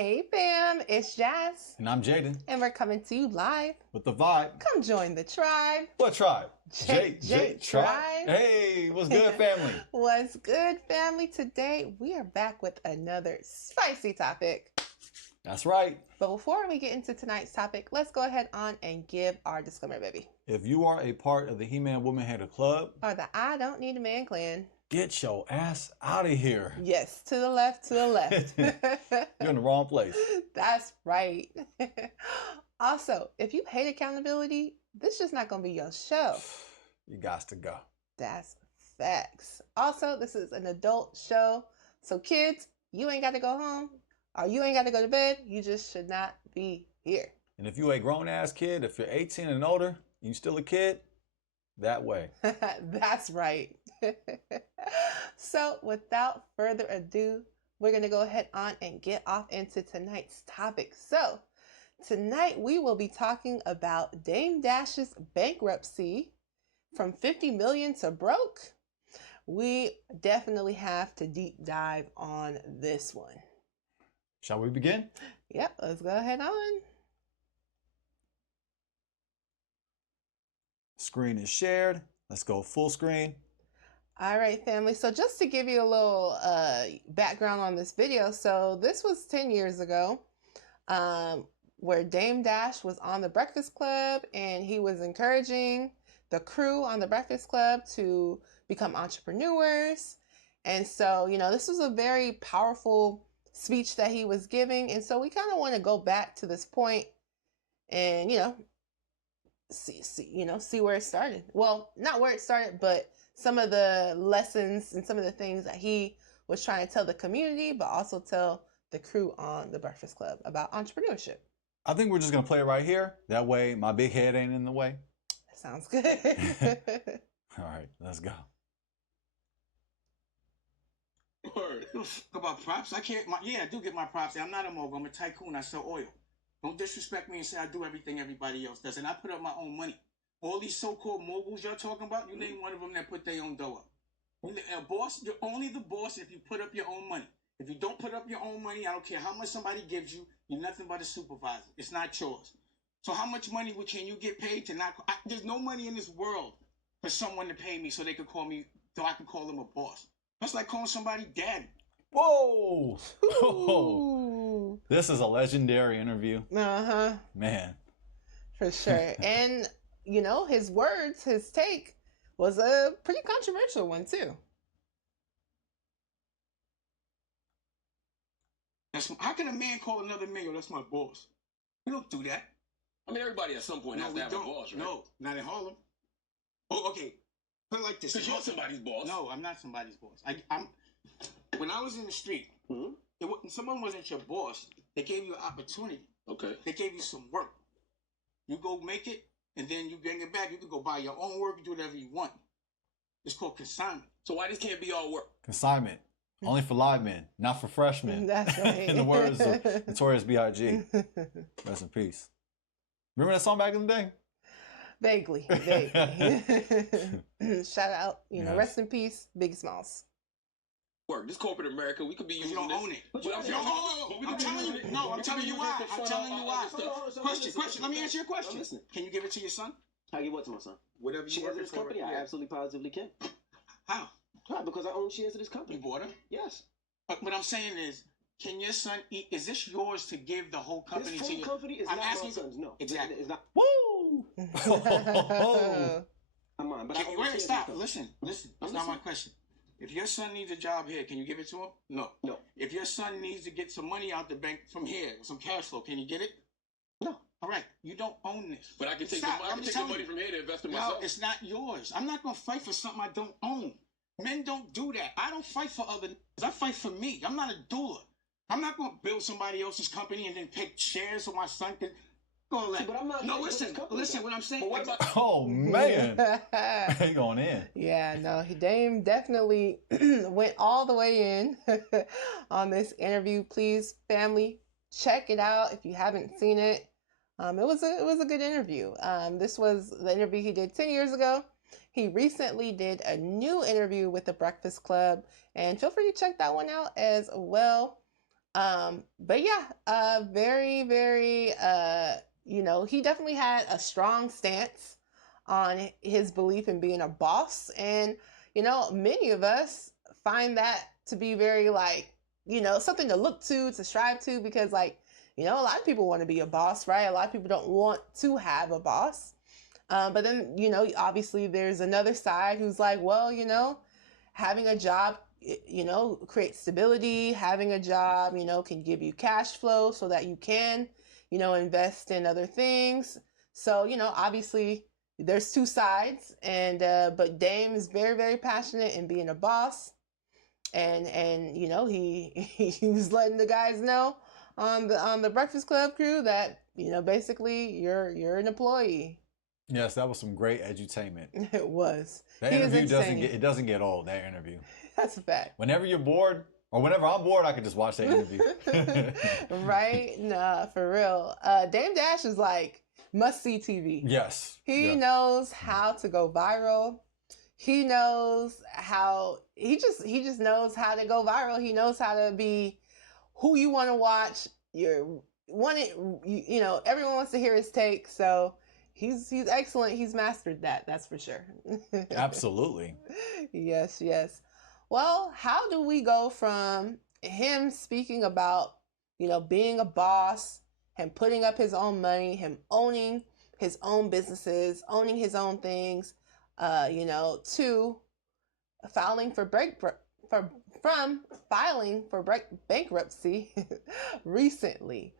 Hey fam, it's Jazz. And I'm Jaden. And we're coming to you live With the vibe. Come join the tribe. What tribe? J Tribe. Hey, what's good, family? What's good, family? Today we are back with another spicy topic. That's right. But before we get into tonight's topic, let's go ahead on and give our disclaimer, baby. If you are a part of the He-Man Woman Hater Club or the I Don't Need a Man clan, get your ass out of here. Yes, to the left, to the left. You're in the wrong place. That's right. Also, if you hate accountability, this is just not going to be your show. You got to go. That's facts. Also, this is an adult show. So kids, you ain't got to go home or you ain't got to go to bed. You just should not be here. And if you a grown-ass kid, if you're 18 and older, and you still a kid, that way. That's right. So without further ado, we're going to go ahead on and get off into tonight's topic. So tonight we will be talking about Dame Dash's bankruptcy from 50 million to broke. We definitely have to deep dive on this one. Shall we begin? Yep, let's go ahead on. Screen is shared. Let's go full screen. All right, family. So just to give you a little background on this video. So this was 10 years ago where Dame Dash was on the Breakfast Club and he was encouraging the crew on the Breakfast Club to become entrepreneurs. And so, you know, this was a very powerful speech that he was giving. And so we kind of want to go back to this point and, you know, see where it started. Well, not where it started, but some of the lessons and some of the things that he was trying to tell the community, but also tell the crew on the Breakfast Club about entrepreneurship. I think we're just going to play it right here. That way my big head ain't in the way. Sounds good. All right, let's go. Word. About props, I can't. I do get my props. I'm not a mogul. I'm a tycoon. I sell oil. Don't disrespect me and say I do everything everybody else does. And I put up my own money. All these so-called moguls y'all talking about, you name one of them that put their own dough up. A boss, you're only the boss if you put up your own money. If you don't put up your own money, I don't care how much somebody gives you, you're nothing but a supervisor. It's not yours. So how much money can you get paid to not... there's no money in this world for someone to pay me so they could call me, so I can call them a boss. That's like calling somebody daddy. Whoa! Whoa. This is a legendary interview. Uh-huh. Man. For sure. And, you know, his words, his take was a pretty controversial one, too. How can a man call another man, yo, that's my boss? We don't do that. I mean, everybody at some point has to have a boss, right? No, not in Harlem. Oh, okay. Put it like this. Because you're somebody's boss. No, I'm not somebody's boss. When I was in the street, someone wasn't your boss. They gave you an opportunity. Okay. They gave you some work. You go make it, and then you bring it back. You can go buy your own work and do whatever you want. It's called consignment. So why this can't be all work? Consignment. Only for live men, not for freshmen. That's right. In the words of Notorious B.I.G. Rest in peace. Remember that song back in the day? Vaguely. Shout out, Yes. Rest in peace, Biggie Smalls. Work. This corporate America, we could be using You don't this. own it. I'm telling you. No, I'm telling you why. I'm telling you why. Question. Let me answer your question. Can you give it to your son? I give what to my son? Whatever you Shares work of this for. company? I absolutely positively can. How? Why? Because I own shares of this You company. bought him? Yes. But what I'm saying is, can your son eat? Is this yours to give the whole company This to full you? company is I'm not asking my son's. No. Exactly. It's not Woo! mine. But I own Wait, shares stop. of the company. Listen. That's not my question. If your son needs a job here, can you give it to him? No. No. If your son needs to get some money out the bank from here, some cash flow, can you get it? No. All right. You don't own this. But I can take Stop. the money from here to invest in No, myself. it's not yours. I'm not going to fight for something I don't own. Men don't do that. I don't fight for other niggas. I fight for me. I'm not a doer. I'm not going to build somebody else's company and then take shares so my son can go like. But I'm not. No, listen. What I'm saying. But what about Oh, man. He going in. Yeah, no, Dame definitely went all the way in on this interview. Please, family, check it out if you haven't seen it. It was a good interview. This was the interview he did 10 years ago. He recently did a new interview with the Breakfast Club, and feel free to check that one out as well. But yeah, very, very, he definitely had a strong stance on his belief in being a boss. And, many of us find that to be very like, something to look to strive to, because like, a lot of people want to be a boss, right? A lot of people don't want to have a boss. But then, obviously there's another side who's like, well, having a job, creates stability. Having a job, can give you cash flow so that you can, invest in other things. So, obviously there's two sides, and but Dame is very, very passionate in being a boss, and he was letting the guys know on the Breakfast Club crew that basically you're an employee. Yes, that was some great edutainment. It was. That He was interview entertaining. doesn't get old. That interview. That's a fact. Whenever you're bored, or whenever I'm bored, I can just watch that interview. Right? Nah, for real. Dame Dash is like must-see TV. Yes. He knows how to go viral. He knows how he just knows how to go viral. He knows how to be who you want to watch. Everyone wants to hear his take, so he's excellent. He's mastered that. That's for sure. Absolutely. Yes, yes. Well, how do we go from him speaking about, being a boss, him putting up his own money, him owning his own businesses, owning his own things, to filing for bankruptcy recently?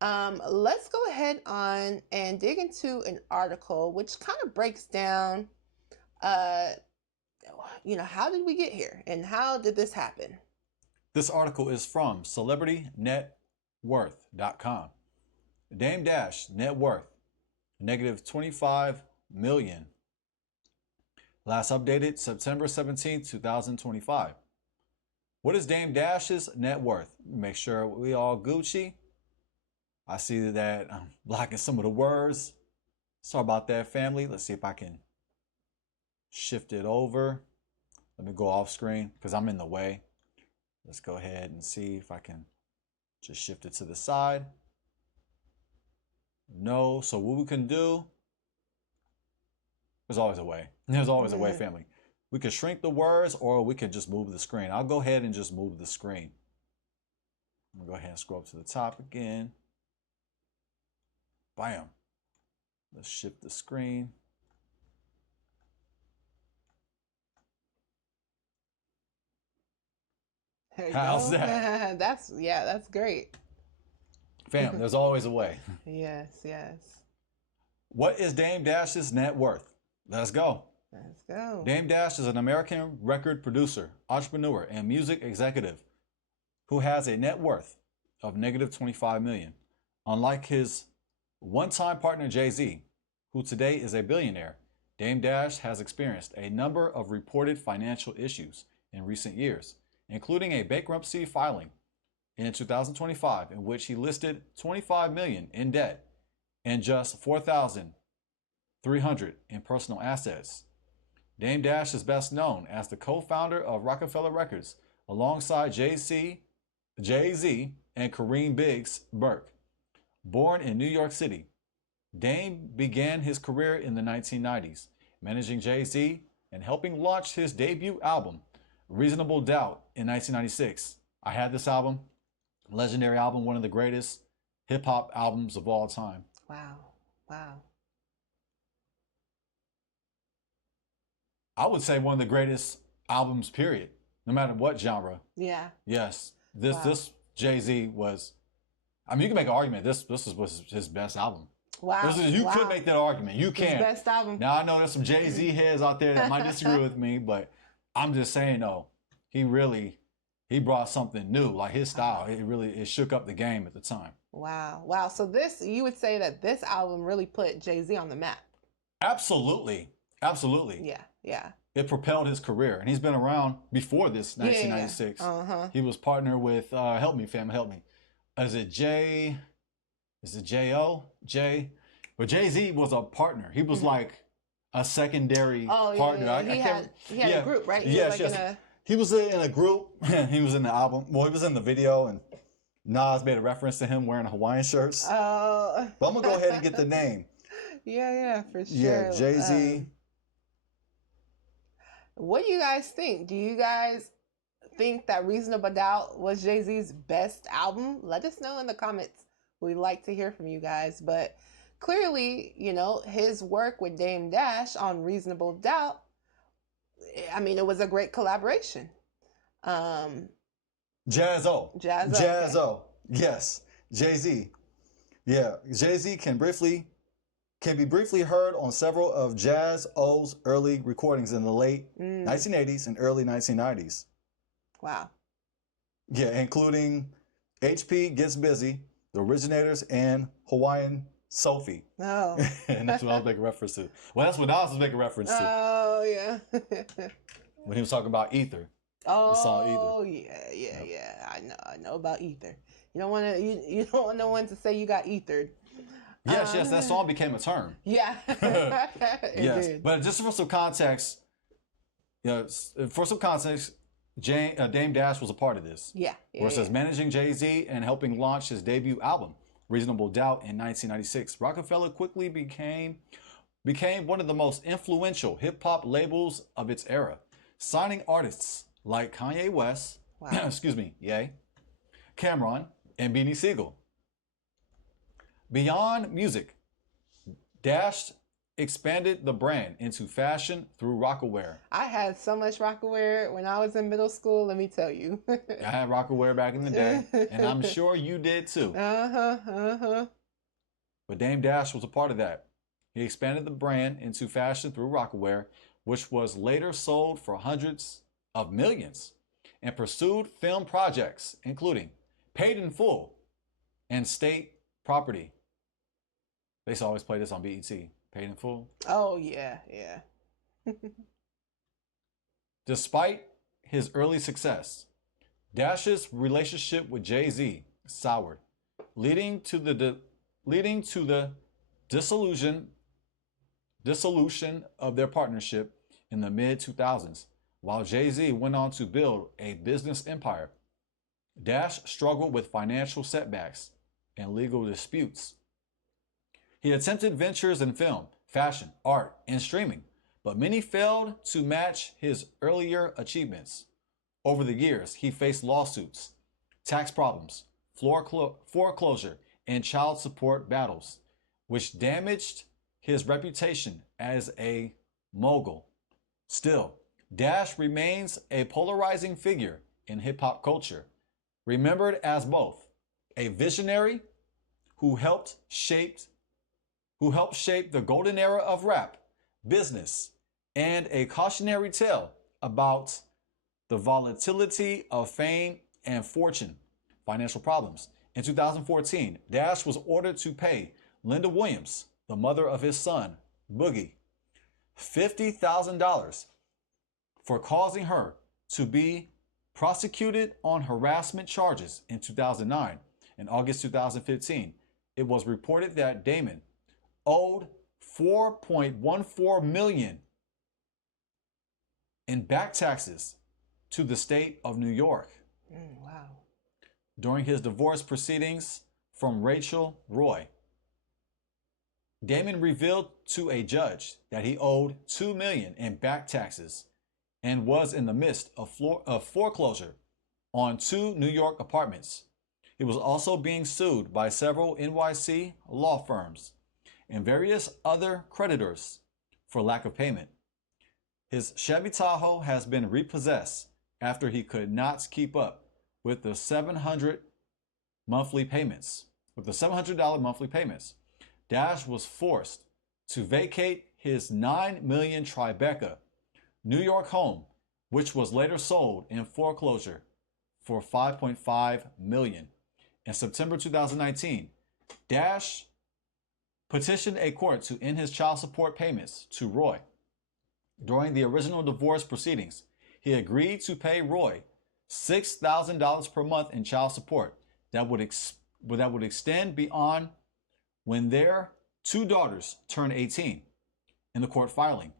Let's go ahead on and dig into an article which kind of breaks down, how did we get here and how did this happen? This article is from celebritynetworth.com. Dame Dash net worth negative 25 million. Last updated September 17, 2025. What is Dame Dash's net worth? Make sure we all Gucci. I see that I'm blocking some of the words. Sorry about that, family. Let's see if I can shift it over. Let me go off screen because I'm in the way. Let's go ahead and see if I can just shift it to the side. No. So what we can do, there's always a way. There's always a way, family. We can shrink the words or we can just move the screen. I'll go ahead and just move the screen. I'm gonna go ahead and scroll up to the top again. Bam. Let's shift the screen. How's that? That's great. Fam, there's always a way. Yes, yes. What is Dame Dash's net worth? Let's go. Let's go. Dame Dash is an American record producer, entrepreneur, and music executive who has a net worth of negative 25 million. Unlike his one-time partner Jay-Z, who today is a billionaire, Dame Dash has experienced a number of reported financial issues in recent years, including a bankruptcy filing in 2025 in which he listed 25 million in debt and just 4,300 in personal assets. Dame Dash is best known as the co-founder of Roc-A-Fella Records alongside Jay-Z and Kareem Biggs Burke. Born in New York City, Dame began his career in the 1990s, managing Jay-Z and helping launch his debut album, Reasonable Doubt, in 1996. I had this album, legendary album, one of the greatest hip-hop albums of all time. Wow. Wow. I would say one of the greatest albums, period, no matter what genre. Yeah. Yes. This Jay-Z was, I mean, you can make an argument. This was his best album. Wow. You could make that argument. You can. His best album. Now, I know there's some Jay-Z heads out there that might disagree with me, but I'm just saying, though, he brought something new. Like his style, it shook up the game at the time. Wow. Wow. So you would say that this album really put Jay-Z on the map. Absolutely. Absolutely. Yeah. Yeah. It propelled his career. And he's been around before this, 1996. Uh-huh. He was partner with, help me, fam, help me. Is it J-O? Jay? But Jay-Z was a partner. He was like a secondary partner. Yeah. He had a group, right? He was in a group. He was in the album. Well, he was in the video, and Nas made a reference to him wearing Hawaiian shirts. Oh. But I'm going to go ahead and get the name. Yeah, for sure. Yeah, Jay-Z. What do you guys think? Do you guys think that Reasonable Doubt was Jay-Z's best album? Let us know in the comments. We'd like to hear from you guys. But clearly, you know, his work with Dame Dash on Reasonable Doubt, I mean, it was a great collaboration. Jazzo. Jazzo. Jazzo. Okay. Yes. Jay-Z. Yeah. Jay-Z can be briefly heard on several of Jazz-O's early recordings in the late 1980s and early 1990s. Wow. Yeah, including HP Gets Busy, The Originators, and Hawaiian Sophie. Oh. And that's what I was making reference to. Well, that's what Nas was making reference to Oh, yeah. when he was talking about Ether. Oh, The song Ether. yeah. I know about Ether. You don't want to. You don't want no one to say you got ethered. Yes, that song became a term. Yeah. It Yes, did. but just for some context, Dame Dash was a part of this. Yeah. Where it says managing Jay-Z and helping launch his debut album, Reasonable Doubt, in 1996. Roc-A-Fella quickly became one of the most influential hip-hop labels of its era, signing artists like Kanye West, Wow. Ye, Cameron, and Beanie Siegel. Beyond music, Dash expanded the brand into fashion through Roc-A-Wear. I had so much Roc-A-Wear when I was in middle school. Let me tell you. I had Roc-A-Wear back in the day, and I'm sure you did too. But Dame Dash was a part of that. He expanded the brand into fashion through Roc-A-Wear, which was later sold for hundreds of millions, and pursued film projects, including Paid in Full and State Property. They used to always play this on BET, Paid in Full. Oh, yeah. Despite his early success, Dash's relationship with Jay-Z soured, leading to the dissolution of their partnership in the mid-2000s. While Jay-Z went on to build a business empire, Dash struggled with financial setbacks and legal disputes. He attempted ventures in film, fashion, art, and streaming, but many failed to match his earlier achievements. Over the years, he faced lawsuits, tax problems, foreclosure, and child support battles, which damaged his reputation as a mogul. Still, Dash remains a polarizing figure in hip-hop culture, remembered as both a visionary who helped shape the golden era of rap, business, and a cautionary tale about the volatility of fame and fortune, financial problems. In 2014, Dash was ordered to pay Linda Williams, the mother of his son, Boogie, $50,000 for causing her to be prosecuted on harassment charges in 2009. In August 2015, it was reported that Damon owed $4.14 million in back taxes to the state of New York. Wow. During his divorce proceedings from Rachel Roy, Damon revealed to a judge that he owed $2 million in back taxes and was in the midst of foreclosure on 2 New York apartments. He was also being sued by several NYC law firms and various other creditors for lack of payment. His Chevy Tahoe has been repossessed after he could not keep up with the $700 monthly payments. Dash was forced to vacate his $9 million Tribeca, New York home, which was later sold in foreclosure for $5.5 million. In September 2019, Dash petitioned a court to end his child support payments to Roy. During the original divorce proceedings, he agreed to pay Roy $6,000 per month in child support that would extend beyond when their 2 daughters turned 18. In the court filing,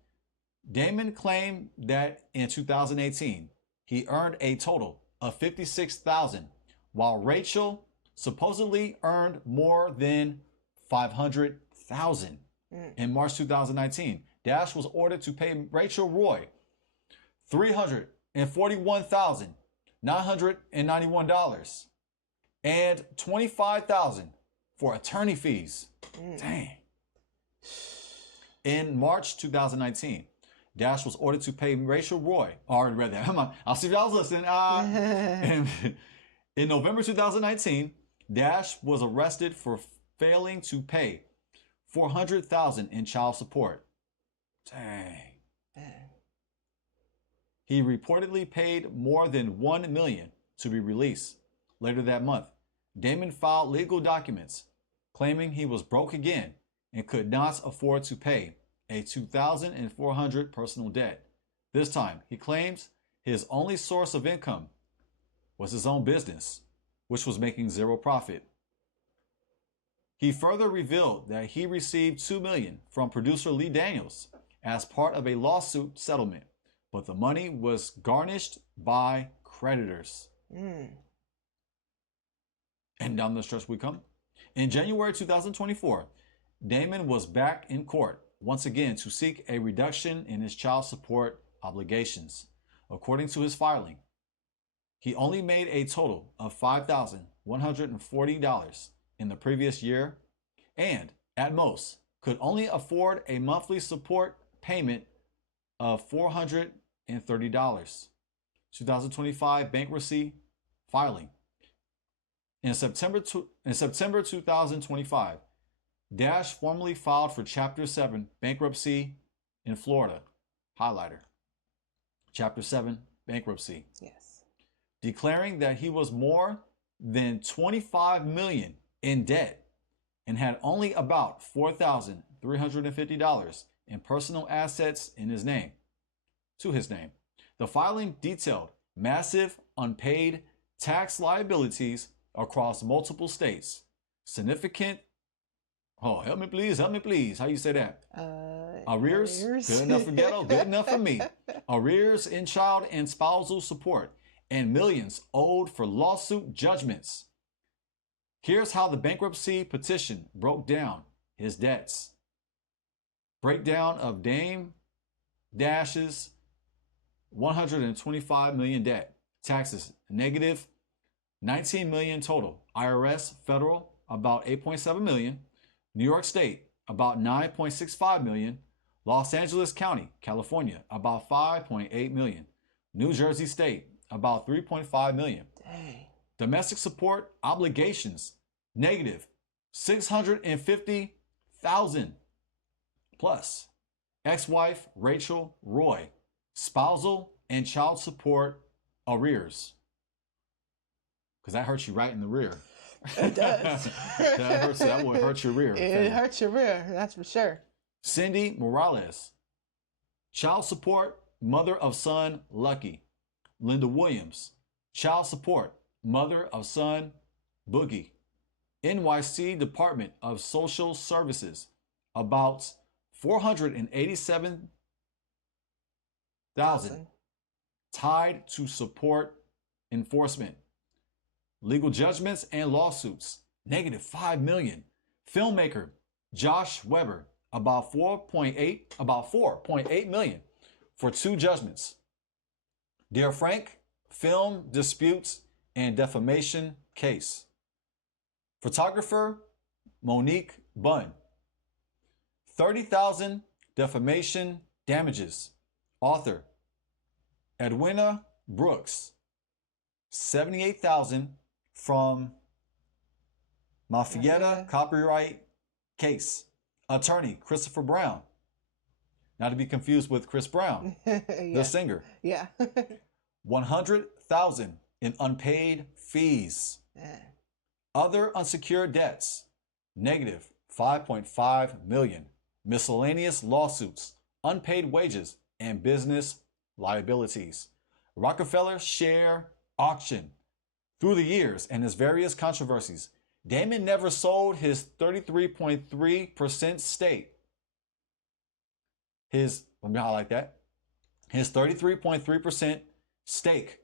Damon claimed that in 2018, he earned a total of $56,000, while Rachel supposedly earned more than $500,000. In March 2019, Dash was ordered to pay Rachel Roy $341,991 and $25,000 for attorney fees. Dang. In March 2019, Dash was ordered to pay Rachel Roy. I already read that. Come on. I'll see if y'all was listening. In November 2019, Dash was arrested for failing to pay $400,000 in child support. Dang. He reportedly paid more than $1 million to be released. Later that month, Damon filed legal documents claiming he was broke again and could not afford to pay a $2,400 personal debt. This time, he claims his only source of income was his own business, which was making zero profit. He further revealed that he received $2 million from producer Lee Daniels as part of a lawsuit settlement, but the money was garnished by creditors. And down the stretch we come. In January 2024, Damon was back in court once again to seek a reduction in his child support obligations. According to his filing, he only made a total of $5,140 in the previous year and, at most, could only afford a monthly support payment of $430. 2025 bankruptcy filing. In September 2025, Dash formally filed for Chapter 7 bankruptcy in Florida. Highlighter. Chapter 7 bankruptcy. Yes. Declaring that he was more than $25 million in debt and had only about $4,350 in personal assets in his name. To his name. The filing detailed massive unpaid tax liabilities across multiple states. Significant, help me please. How you say that? Arrears? Good enough for ghetto, good enough for me. Arrears in child and spousal support and millions owed for lawsuit judgments. Here's how the bankruptcy petition broke down his debts. Breakdown of Dame Dash's $125 million debt. Taxes, negative $19 million total. IRS, federal, about $8.7 million. New York State, about $9.65 million. Los Angeles County, California, about $5.8 million. New Jersey State, about $3.5 million. Dang. Domestic support obligations, negative $650,000. Plus, ex-wife Rachel Roy, spousal and child support arrears. Because that hurts you right in the rear. It does. that would hurt your rear. It hurts your rear, that's for sure. Cindy Morales, child support, mother of son Lucky. Linda Williams, child support, mother of son Boogie. NYC Department of Social Services, about $487,000 tied to support enforcement. Legal judgments and lawsuits, negative $5 million. Filmmaker Josh Weber, about $4.8 million for 2 judgments. Dear Frank, film disputes and defamation case. Photographer Monique Bunn, $30,000 defamation damages. Author Edwina Brooks, $78,000 from Mafietta copyright case. Attorney Christopher Brown, not to be confused with Chris Brown, the singer. Yeah. $100,000 in unpaid fees. Other unsecured debts, negative $5.5 million. Miscellaneous lawsuits, unpaid wages, and business liabilities. Roc-A-Fella share auction. Through the years and his various controversies, Damon never sold his 33.3% stake. Let me highlight that. His 33.3% stake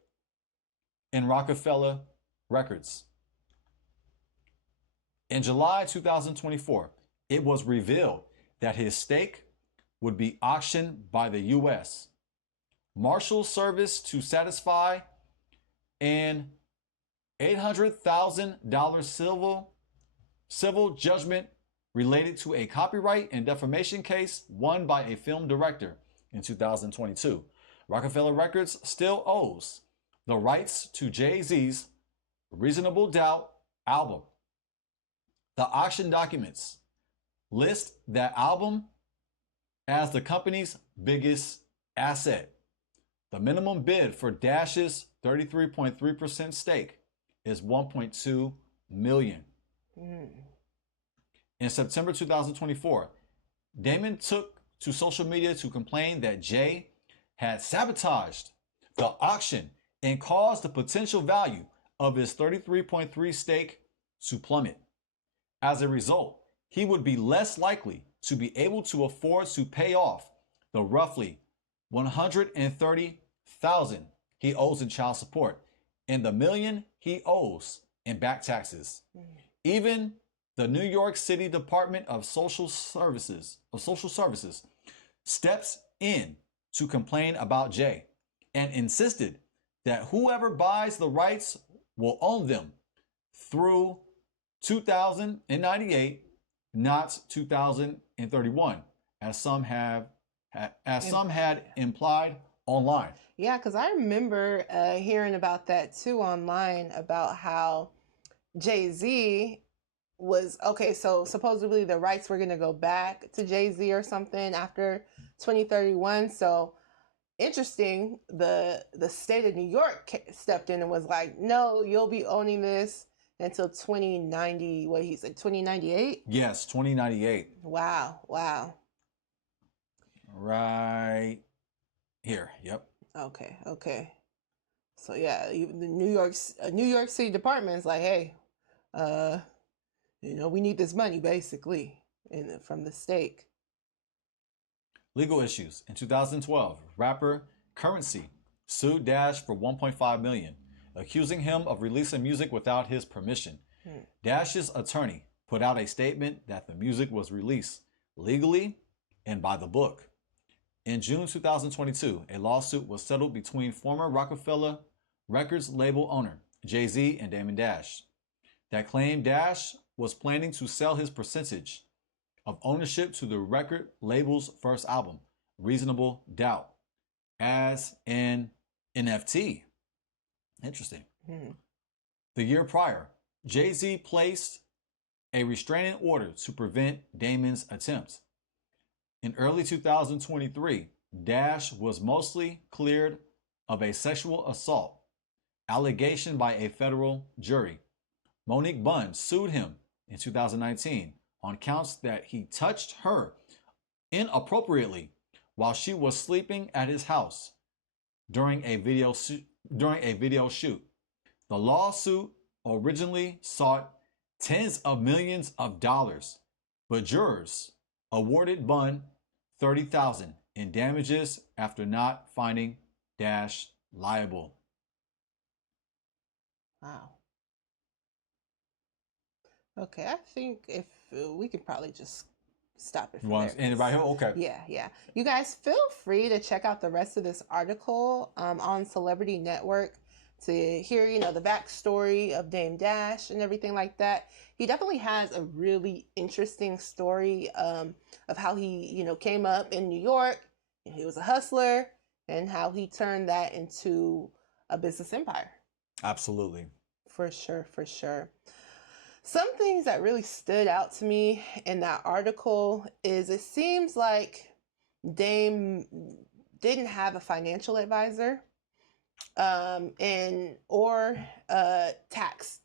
in Roc-A-Fella Records. In July 2024, it was revealed that his stake would be auctioned by the U.S. Marshal Service to satisfy an $800,000 civil judgment related to a copyright and defamation case won by a film director in 2022. Roc-A-Fella Records still owes the rights to Jay-Z's Reasonable Doubt album. The auction documents list that album as the company's biggest asset. The minimum bid for Dash's 33.3% stake is $1.2 million. In September 2024, Damon took to social media to complain that Jay had sabotaged the auction and caused the potential value of his 33.3% stake to plummet. As a result, he would be less likely to be able to afford to pay off the roughly $130,000 he owes in child support and the $1 million he owes in back taxes. Even the New York City Department of Social Services steps in to complain about Jay and insisted that whoever buys the rights will own them through 2098, not 2031, as some had implied online. Yeah, because I remember hearing about that too online, about how Jay-Z was, okay, so supposedly the rights were going to go back to Jay-Z or something after 2031. So interesting, the state of New York stepped in and was like, no, you'll be owning this until 2090, what he said, 2098? Yes, 2098. Wow. Right here. Yep. Okay. So yeah, even the New York City Department is like, hey, we need this money basically from the stake. Legal issues. In 2012, rapper Currency sued Dash for $1.5 million, accusing him of releasing music without his permission. Dash's attorney put out a statement that the music was released legally and by the book. In June 2022, a lawsuit was settled between former Roc-A-Fella Records label owner Jay-Z and Damon Dash that claimed Dash was planning to sell his percentage of ownership to the record label's first album, Reasonable Doubt, as an NFT. Interesting. The year prior, Jay-Z placed a restraining order to prevent Damon's attempt. In early 2023, Dash was mostly cleared of a sexual assault allegation by a federal jury. Monique Bunn sued him in 2019 on counts that he touched her inappropriately while she was sleeping at his house during a video shoot. The lawsuit originally sought tens of millions of dollars, but jurors awarded Bunn $30,000 in damages after not finding Dash liable. Wow. Okay, I think if we could probably just stop it. You want to end it right here? Okay. Yeah. You guys feel free to check out the rest of this article on Celebrity Network to hear, the backstory of Dame Dash and everything like that. He definitely has a really interesting story of how he, came up in New York. He was a hustler and how he turned that into a business empire. Absolutely. For sure. Some things that really stood out to me in that article is it seems like Dame didn't have a financial advisor or tax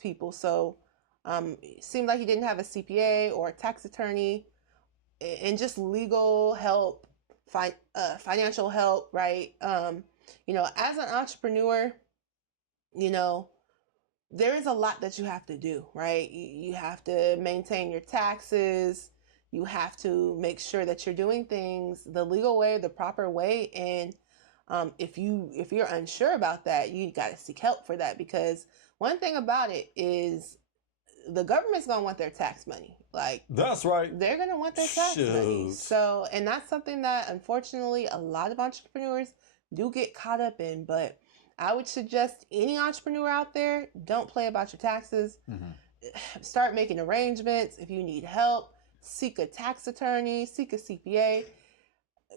people. So it seemed like he didn't have a CPA or a tax attorney and just legal help, financial help, right? As an entrepreneur, there is a lot that you have to do, right? You have to maintain your taxes. You have to make sure that you're doing things the legal way, the proper way. And if you're unsure about that, you got to seek help for that, because one thing about it is the government's gonna want their tax money. Like, That's right. they're gonna want their tax money. Shoot. So, and that's something that unfortunately a lot of entrepreneurs do get caught up in. But I would suggest any entrepreneur out there, don't play about your taxes. Start making arrangements. If you need help, seek a tax attorney, seek a CPA.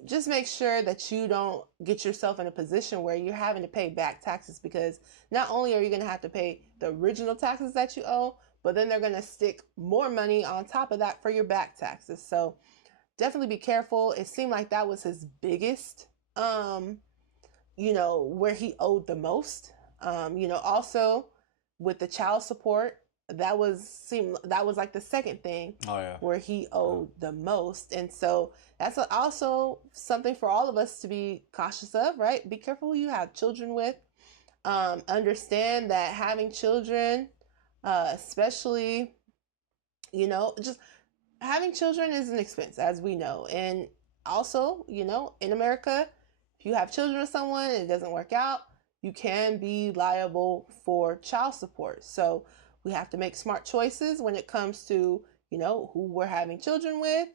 Just make sure that you don't get yourself in a position where you're having to pay back taxes, because not only are you going to have to pay the original taxes that you owe, but then they're going to stick more money on top of that for your back taxes. So definitely be careful. It seemed like that was his biggest, where he owed the most. Also with the child support, that was like the second thing where he owed the most. And so that's also something for all of us to be cautious of, right? Be careful who you have children with. Understand that having children, especially, just having children is an expense, as we know. And also, in America, if you have children with someone and it doesn't work out, you can be liable for child support. So we have to make smart choices when it comes to, who we're having children with,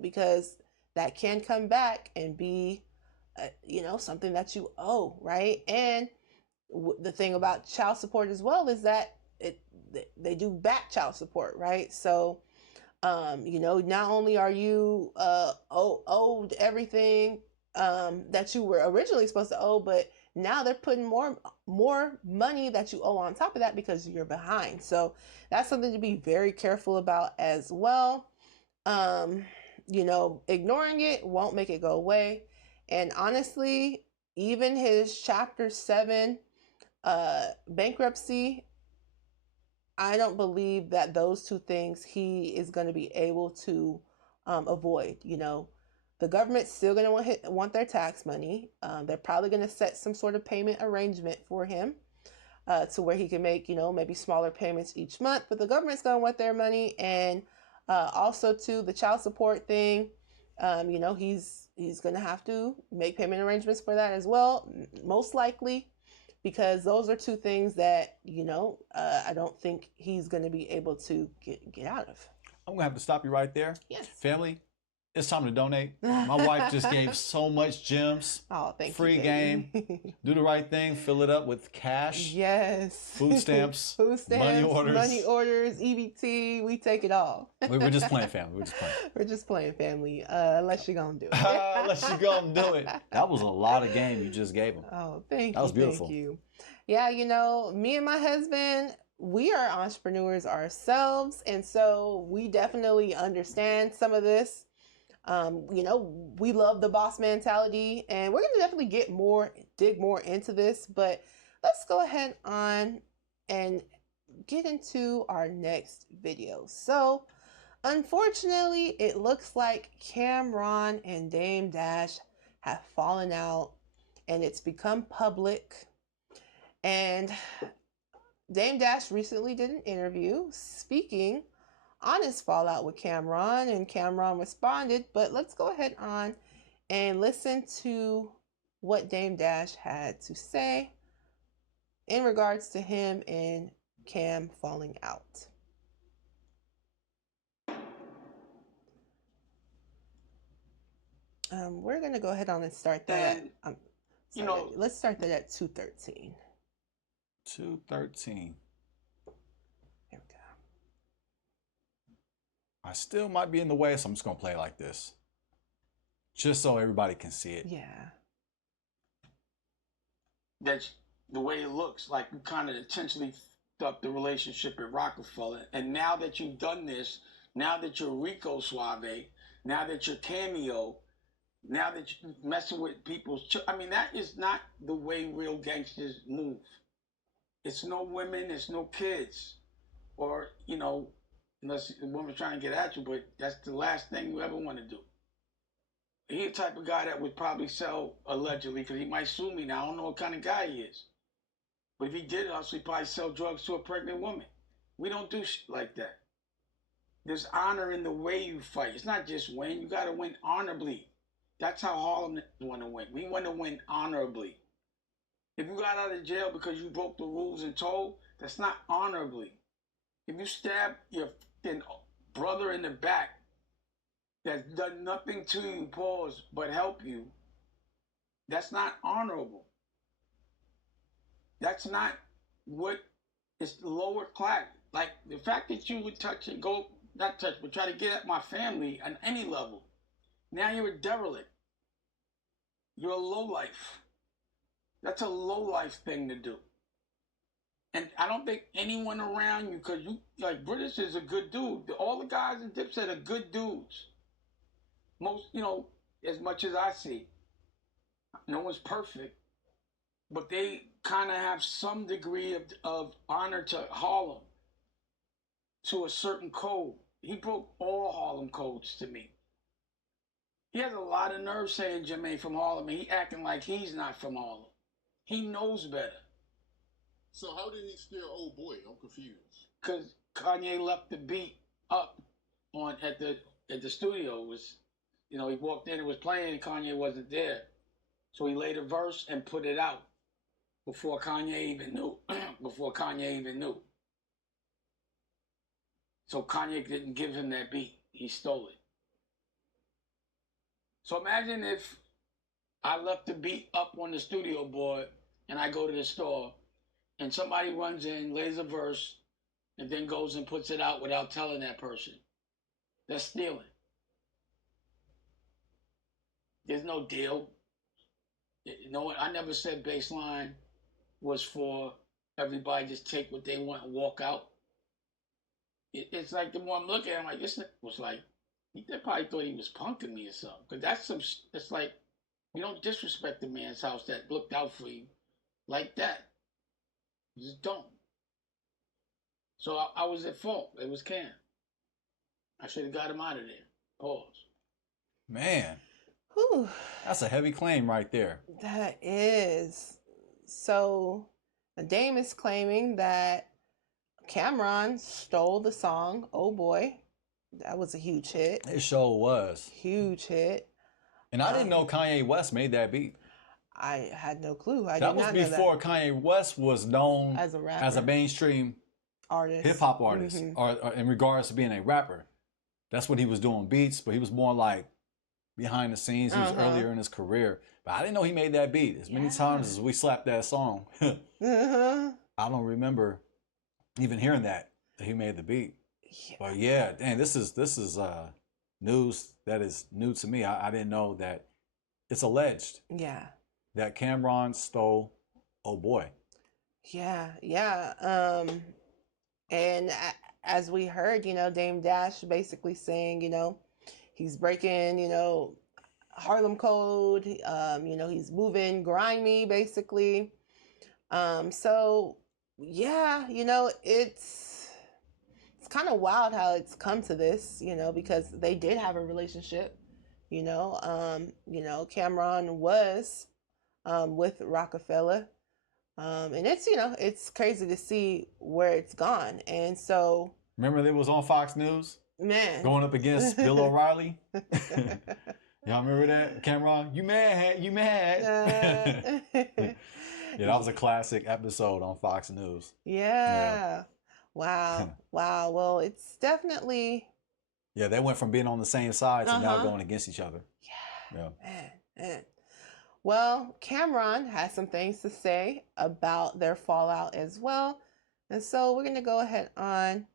because that can come back and be, something that you owe, right? And the thing about child support as well is that they do back child support, right? So, not only are you owed everything that you were originally supposed to owe, but now they're putting more money that you owe on top of that because you're behind. So that's something to be very careful about as well. Ignoring it won't make it go away. And honestly, even his Chapter 7 bankruptcy, I don't believe that those two things he is going to be able to avoid. The government's still going to want their tax money. They're probably going to set some sort of payment arrangement for him to where he can make, maybe smaller payments each month. But the government's going to want their money. And also, too, the child support thing, he's going to have to make payment arrangements for that as well, most likely, because those are two things that, I don't think he's going to be able to get out of. I'm going to have to stop you right there. Yes. Family, it's time to donate. My wife just gave so much gems. Oh, thank Free you. Free game. Do the right thing. Fill it up with cash. Yes. Food stamps. Money orders, EBT. We take it all. We're just playing, family. We're just playing. We're just playing, family. Unless you're going to do it. Unless you're going to do it. That was a lot of game you just gave him. Oh, thank you. That was beautiful. Thank you. Yeah, me and my husband, we are entrepreneurs ourselves. And so we definitely understand some of this. We love the boss mentality, and we're going to definitely dig more into this, but let's go ahead on and get into our next video. So unfortunately, it looks like Cameron and Dame Dash have fallen out, and it's become public. And Dame Dash recently did an interview speaking on his fallout with Cameron, and Cameron responded. But let's go ahead on and listen to what Dame Dash had to say in regards to him and Cam falling out. We're gonna go ahead on and start that. Let's start that at 2:13. 2:13. There we go. I still might be in the way, so I'm just gonna play it like this, just so everybody can see it. Yeah. That's the way it looks. Like you kind of intentionally f***ed up the relationship at Roc-A-Fella, and now that you've done this, now that you're Rico Suave, now that you're Cameo, now that you're messing with people's that is not the way real gangsters move. It's no women, it's no kids, or unless the woman's trying to get at you, but that's the last thing you ever want to do. He's the type of guy that would probably sell, allegedly, because he might sue me now. I don't know what kind of guy he is. But if he did also, he'd probably sell drugs to a pregnant woman. We don't do shit like that. There's honor in the way you fight. It's not just win. You got to win honorably. That's how Harlem want to win. We want to win honorably. If you got out of jail because you broke the rules and told, that's not honorably. if you stab your fucking brother in the back that's done nothing to you, pause, but help you, that's not honorable. That's not what is lower class. Like the fact that you would touch and go, not touch, but try to get at my family on any level. Now you're a derelict. You're a lowlife. That's a lowlife thing to do. And I don't think anyone around you, because you, like, British is a good dude. All the guys in Dipset are good dudes. Most, as much as I see. No one's perfect. But they kind of have some degree of honor to Harlem, to a certain code. He broke all Harlem codes to me. He has a lot of nerve saying Jermaine from Harlem, and he acting like he's not from Harlem. He knows better. So how did he steal Old Boy? I'm confused. Because Kanye left the beat up on at the studio. It was, he walked in and was playing, and Kanye wasn't there. So he laid a verse and put it out before Kanye even knew. So Kanye didn't give him that beat. He stole it. So imagine if I left the beat up on the studio board and I go to the store and somebody runs in, lays a verse, and then goes and puts it out without telling that person. That's stealing. There's no deal. I never said baseline was for everybody just take what they want and walk out. It's like the more I'm looking at it, I'm like, this was like, he probably thought he was punking me or something. Because it's like, you don't disrespect the man's house that looked out for you like that. You just don't. So I was at fault. It was Cam. I should have got him out of there. Pause. Man, Whew. that's a heavy claim right there. That is. So, Dame is claiming that Cameron stole the song "Oh Boy." That was a huge hit. It sure was. Huge hit. And I didn't know Kanye West made that beat. I had no clue. I That did was not know before Kanye West was known as a rapper, as a mainstream artist, hip hop artist, Mhm. or in regards to being a rapper. That's what he was doing, beats, but he was more like behind the scenes. He was earlier in his career. But I didn't know he made that beat. As many times as we slapped that song, I don't remember even hearing that he made the beat. Yeah. But yeah, dang, this is news that is new to me. I didn't know that it's alleged Yeah. that Cameron stole "Oh Boy." Yeah. And as we heard, Dame Dash basically saying, he's breaking, Harlem code. He's moving grimy, basically. So yeah, it's kind of wild how it's come to this, because they did have a relationship. Cameron was with Roc-A-Fella. And it's crazy to see where it's gone. And so, Remember they was on Fox News man, going up against Bill O'Reilly? Y'all remember that? Cameron, you mad? Yeah, that was a classic episode on Fox News. Yeah. Wow. Wow. Well, it's definitely. Yeah, they went from being on the same side to now going against each other. Yeah. Man. Well, Cameron has some things to say about their fallout as well. And so we're going to go ahead on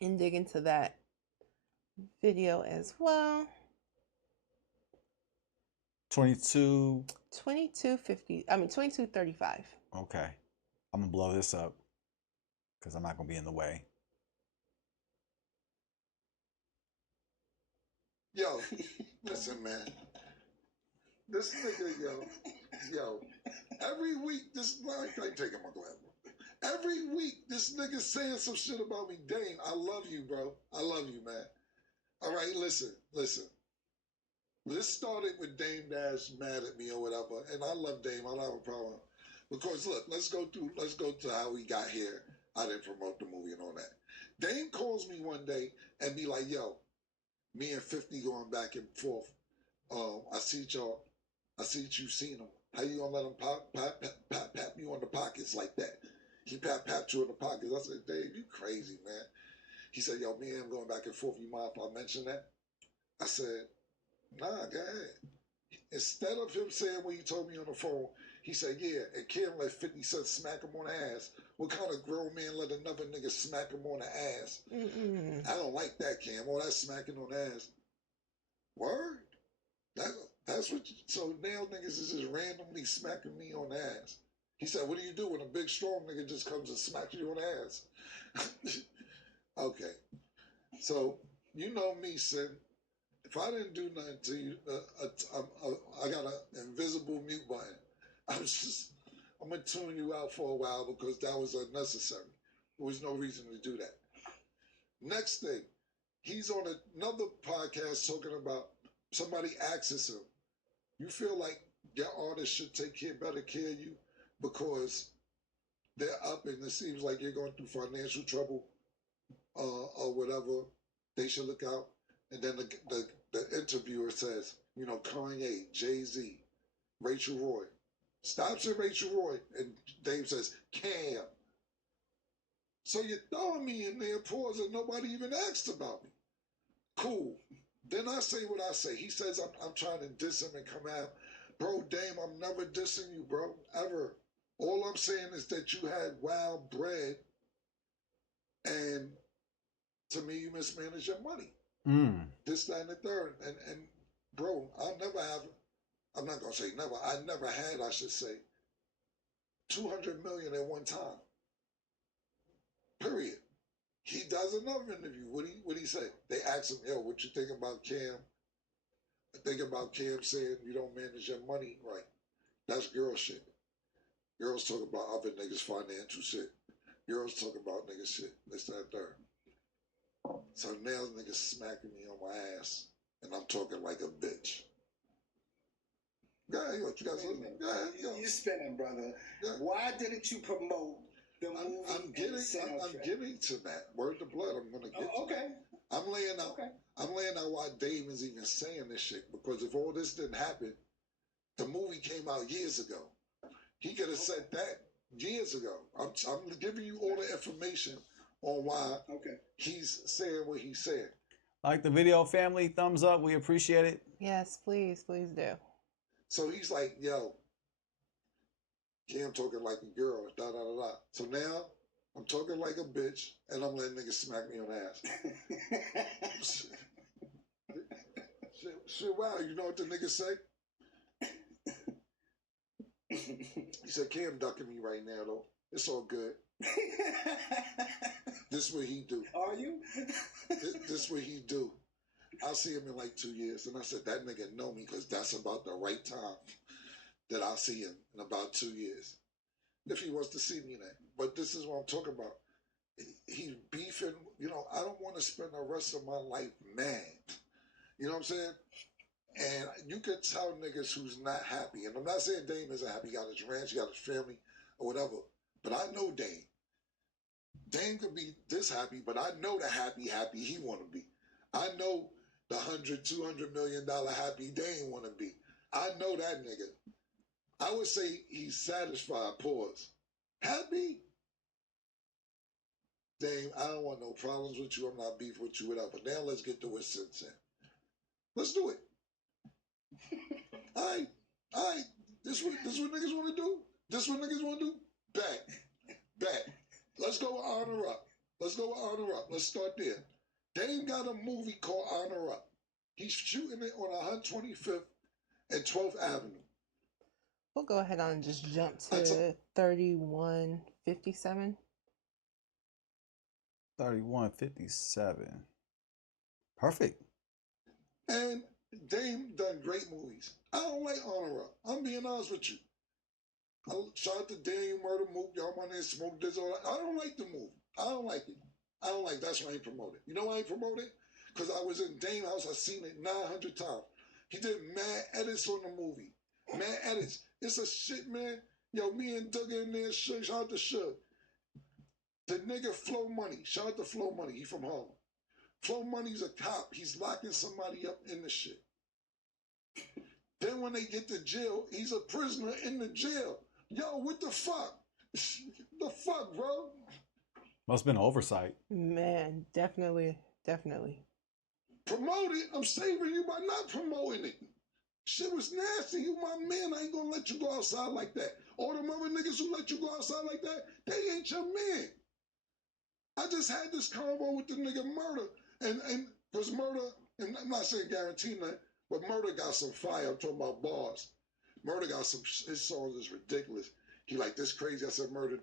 and dig into that video as well. 22:35. Okay. I'm going to blow this up because I'm not going to be in the way. Yo, listen, man. This nigga, yo, every week, I ain't taking my glass. Every week, this nigga saying some shit about me. Dame, I love you, bro. I love you, man. All right, listen. This started with Dame Dash mad at me or whatever, and I love Dame. I don't have a problem. Because look, let's go to how we got here. I didn't promote the movie and all that. Dame calls me one day and be like, yo, me and 50 going back and forth. I see you seen him. How you gonna let him pat you on the pockets like that? He pat you in the pockets. I said, Dave, you crazy, man. He said, yo, me and him going back and forth. You mind if I mention that? I said, nah, go ahead. Instead of him saying what he told me on the phone, he said, yeah, and Kim let 50 Cent smack him on the ass. What kind of grown man let another nigga smack him on the ass? I don't like that, Cam. All that smacking on the ass. Word? That's what so now niggas is just randomly smacking me on the ass. He said, what do you do when a big strong nigga just comes and smacks you on the ass? Okay. So, you know me, Sin. If I didn't do nothing to you, I got an invisible mute button. I'm going to tune you out for a while because that was unnecessary. There was no reason to do that. Next thing, he's on another podcast talking about somebody asks him, you feel like your artist should take better care of you because they're up and it seems like you're going through financial trouble or whatever, they should look out. And then the interviewer says, you know, Kanye, Jay-Z, Rachel Roy. Stop saying Rachel Roy. And Dave says, Cam. So you're throwing me in there, pause, and nobody even asked about me. Cool. Then I say what I say. He says I'm trying to diss him and come out. Bro, Dame, I'm never dissing you, bro. Ever. All I'm saying is that you had wild bread and to me you mismanaged your money. This, that, and the third. And bro, I'm not gonna say never, I never had, I should say, 200 million at one time. Period. He does another interview. What he say? They ask him, yo, what you think about Cam? I think about Cam saying you don't manage your money right. That's girl shit. Girls talk about other niggas' financial shit. Girls talk about niggas shit. This, that, third. So now niggas smacking me on my ass, and I'm talking like a bitch. Go ahead, what you guys listening? Go ahead, You're spinning, brother. Why didn't you promote the movie? I'm getting to that. Word to blood. I'm gonna get. Okay. I'm laying out why Dave is even saying this shit, because if all this didn't happen, the movie came out years ago. He could have said that years ago. I'm giving you all the information on why he's saying what he's saying. Like the video, family, thumbs up. We appreciate it. Yes, please do. So he's like, yo, Cam talking like a girl, da da da da. So now I'm talking like a bitch, and I'm letting niggas smack me on the ass. shit, wow, you know what the niggas say? He said, Cam ducking me right now, though. It's all good. This what he do. Are you? This what he do. I'll see him in like 2 years. And I said, that nigga know me because that's about the right time that I'll see him in about 2 years. If he wants to see me then. But this is what I'm talking about. He's beefing. You know, I don't want to spend the rest of my life mad. You know what I'm saying? And you can tell niggas who's not happy. And I'm not saying Dame isn't happy. He got his ranch, he got his family, or whatever. But I know Dame. Dame could be this happy, but I know the happy he want to be. I know the $100, $200 million happy Dame want to be. I know that nigga. I would say he's satisfied, pause. Happy? Dame, I don't want no problems with you. I'm not beef with you, whatever. Now let's get to what Sid said. Let's do it. All right. This what niggas want to do? This what niggas want to do? Bet. Let's go with Honor Up. Let's start there. Dame got a movie called Honor Up. He's shooting it on 125th and 12th Avenue. We'll go ahead on and just jump to 3157. 3157. Perfect. And Dame done great movies. I don't like Honor Up. I'm being honest with you. Shout out to Daniel Murder Mook. Y'all my name Smoke this all that. I don't like the movie. I don't like it. That's why I ain't promote it. You know why I ain't promote it? Because I was in Dame house. I seen it 900 times. He did mad edits on the movie. Mad edits. It's a shit, man. Yo, me and Doug in there. Shout out to Shug. The nigga Flow Money. Shout out to Flow Money. He from Harlem. Flow Money's a cop. He's locking somebody up in the shit. Then when they get to jail, he's a prisoner in the jail. Yo, what the fuck? The fuck, bro? Must have been an oversight. Man, definitely. Promote it. I'm saving you by not promoting it. Shit was nasty. You my man. I ain't gonna let you go outside like that. All them other niggas who let you go outside like that, they ain't your man. I just had this convo with the nigga Murder, and because Murder, and I'm not saying guarantee that, but Murder got some fire. I'm talking about bars. Murder got some, his songs is ridiculous. He like this crazy. I said, Murder.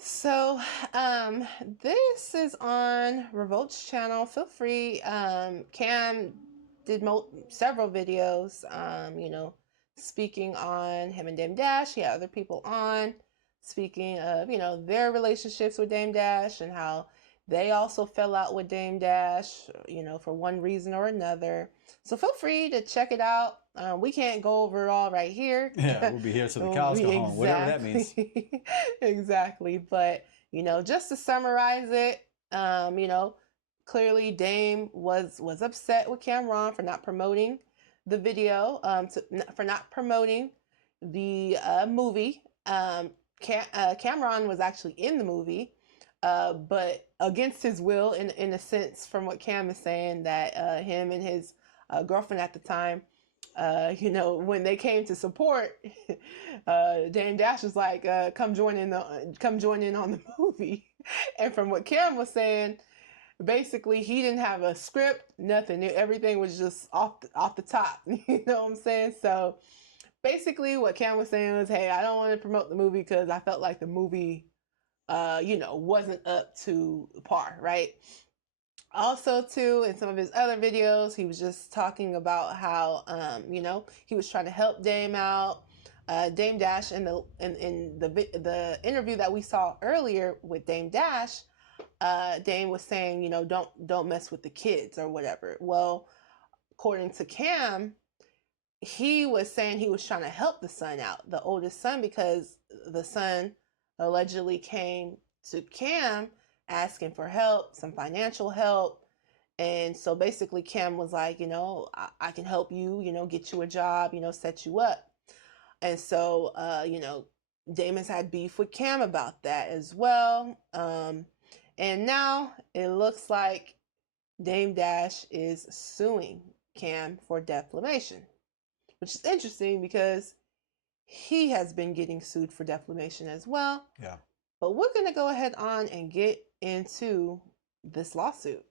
So, this is on Revolt's channel. Feel free. Cam did several videos, speaking on him and Dame Dash. He had other people on speaking of, their relationships with Dame Dash and how they also fell out with Dame Dash, for one reason or another. So feel free to check it out. We can't go over it all right here. Yeah, we'll be here till the cows go home, whatever that means. Exactly. But, just to summarize it, clearly Dame was upset with Cameron for not promoting the video, for not promoting the movie. Cameron was actually in the movie, but against his will, in a sense, from what Cam is saying, that him and his girlfriend at the time, when they came to support, Dame Dash was like, come join in on the movie. And from what Cam was saying, basically he didn't have a script, nothing. Everything was just off the top. You know what I'm saying? So basically what Cam was saying was, hey, I don't want to promote the movie because I felt like the movie, wasn't up to par, right? Also, too, in some of his other videos, he was just talking about how, he was trying to help Dame out. Dame Dash, in the interview that we saw earlier with Dame Dash, Dame was saying, don't mess with the kids or whatever. Well, according to Cam, he was saying he was trying to help the son out, the oldest son, because the son allegedly came to Cam asking for help, some financial help. And so basically Cam was like, I can help you, get you a job, set you up. And so, Damon's had beef with Cam about that as well. And now it looks like Dame Dash is suing Cam for defamation, which is interesting because he has been getting sued for defamation as well. Yeah. But we're going to go ahead on and get into this lawsuit.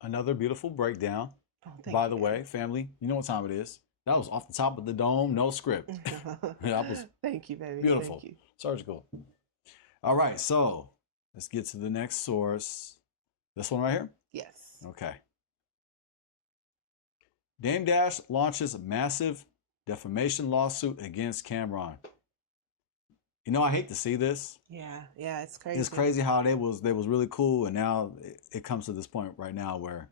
Another beautiful breakdown. Oh, By the way, family, you know what time it is. That was off the top of the dome, no script. That was Thank you, baby. beautiful. Thank you. Surgical. All right, so let's get to the next source. This one right here? Yes. Okay. Dame Dash launches massive defamation lawsuit against Cameron. I hate to see this. Yeah, it's crazy. It's crazy how they was really cool, and now it comes to this point right now where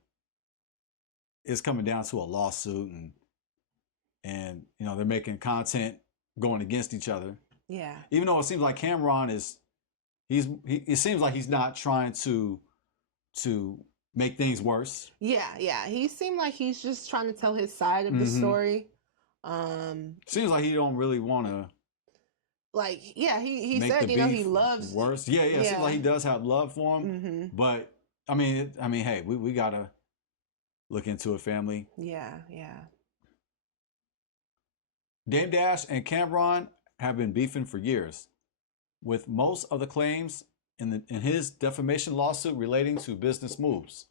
it's coming down to a lawsuit, and they're making content going against each other. Yeah. Even though it seems like Cameron it seems like he's not trying to make things worse. Yeah. He seemed like he's just trying to tell his side of the story. Seems like he don't really want to. Like, yeah, he said, he loves worse. Yeah. It seems like he does have love for him. Mm-hmm. But I mean, hey, we gotta look into it, family. Yeah. Dame Dash and Cameron have been beefing for years, with most of the claims in his defamation lawsuit relating to business moves.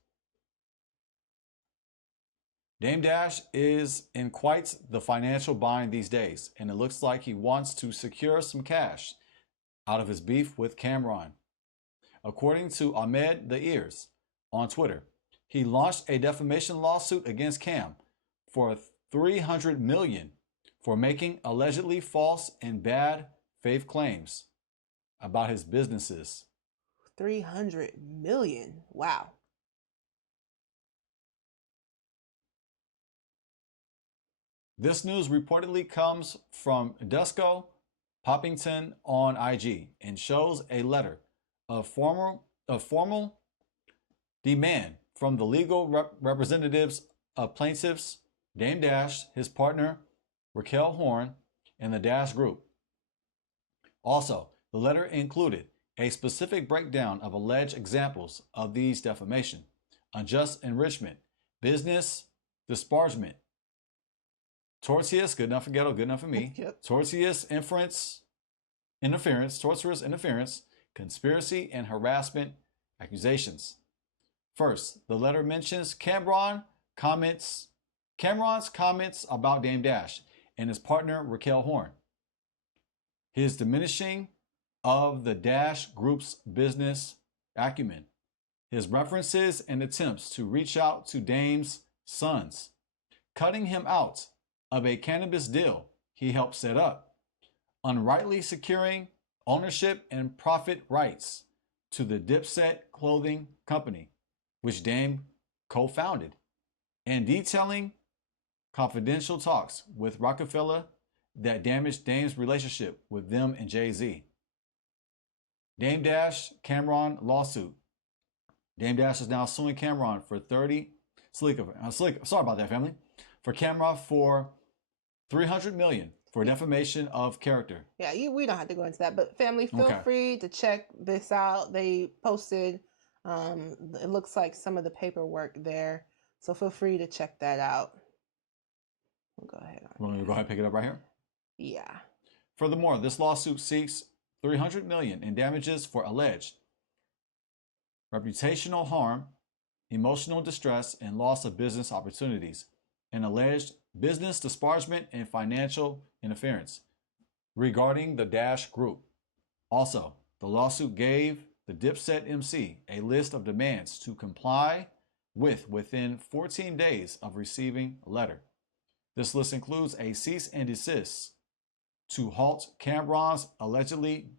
Dame Dash is in quite the financial bind these days, and it looks like he wants to secure some cash out of his beef with Cameron. According to Ahmed the Ears on Twitter, he launched a defamation lawsuit against Cam for $300 million for making allegedly false and bad faith claims about his businesses. $300 million. Wow. This news reportedly comes from Dusko Poppington on IG and shows a letter of formal demand from the legal representatives of plaintiffs Dame Dash, his partner Raquel Horn, and the Dash Group. Also, the letter included a specific breakdown of alleged examples of these defamation: unjust enrichment, business disparagement, tortious, good enough for ghetto, good enough for me, Yep. tortious interference, conspiracy, and harassment accusations. First, the letter mentions Cameron's comments about Dame Dash and his partner Raquel Horn, his diminishing of the Dash Group's business acumen, his references and attempts to reach out to Dame's sons, cutting him out of a cannabis deal he helped set up, unrightly securing ownership and profit rights to the Dipset clothing company, which Dame co-founded, and detailing confidential talks with Roc-A-Fella that damaged Dame's relationship with them and Jay-Z. Dame Dash Cameron lawsuit. Dame Dash is now suing Cameron for sorry about that, family. For Cameron for $300 million for defamation of character. Yeah, we don't have to go into that, but family, feel Okay. free to check this out. They posted, it looks like some of the paperwork there, so feel free to check that out. We'll go ahead. We're going to go ahead and pick it up right here. Yeah. Furthermore, this lawsuit seeks $300 million in damages for alleged reputational harm, emotional distress, and loss of business opportunities, and alleged business disparagement and financial interference regarding the Dash Group. Also, the lawsuit gave the Dipset MC a list of demands to comply with within 14 days of receiving a letter. This list includes a cease and desist to halt Cameron's allegedly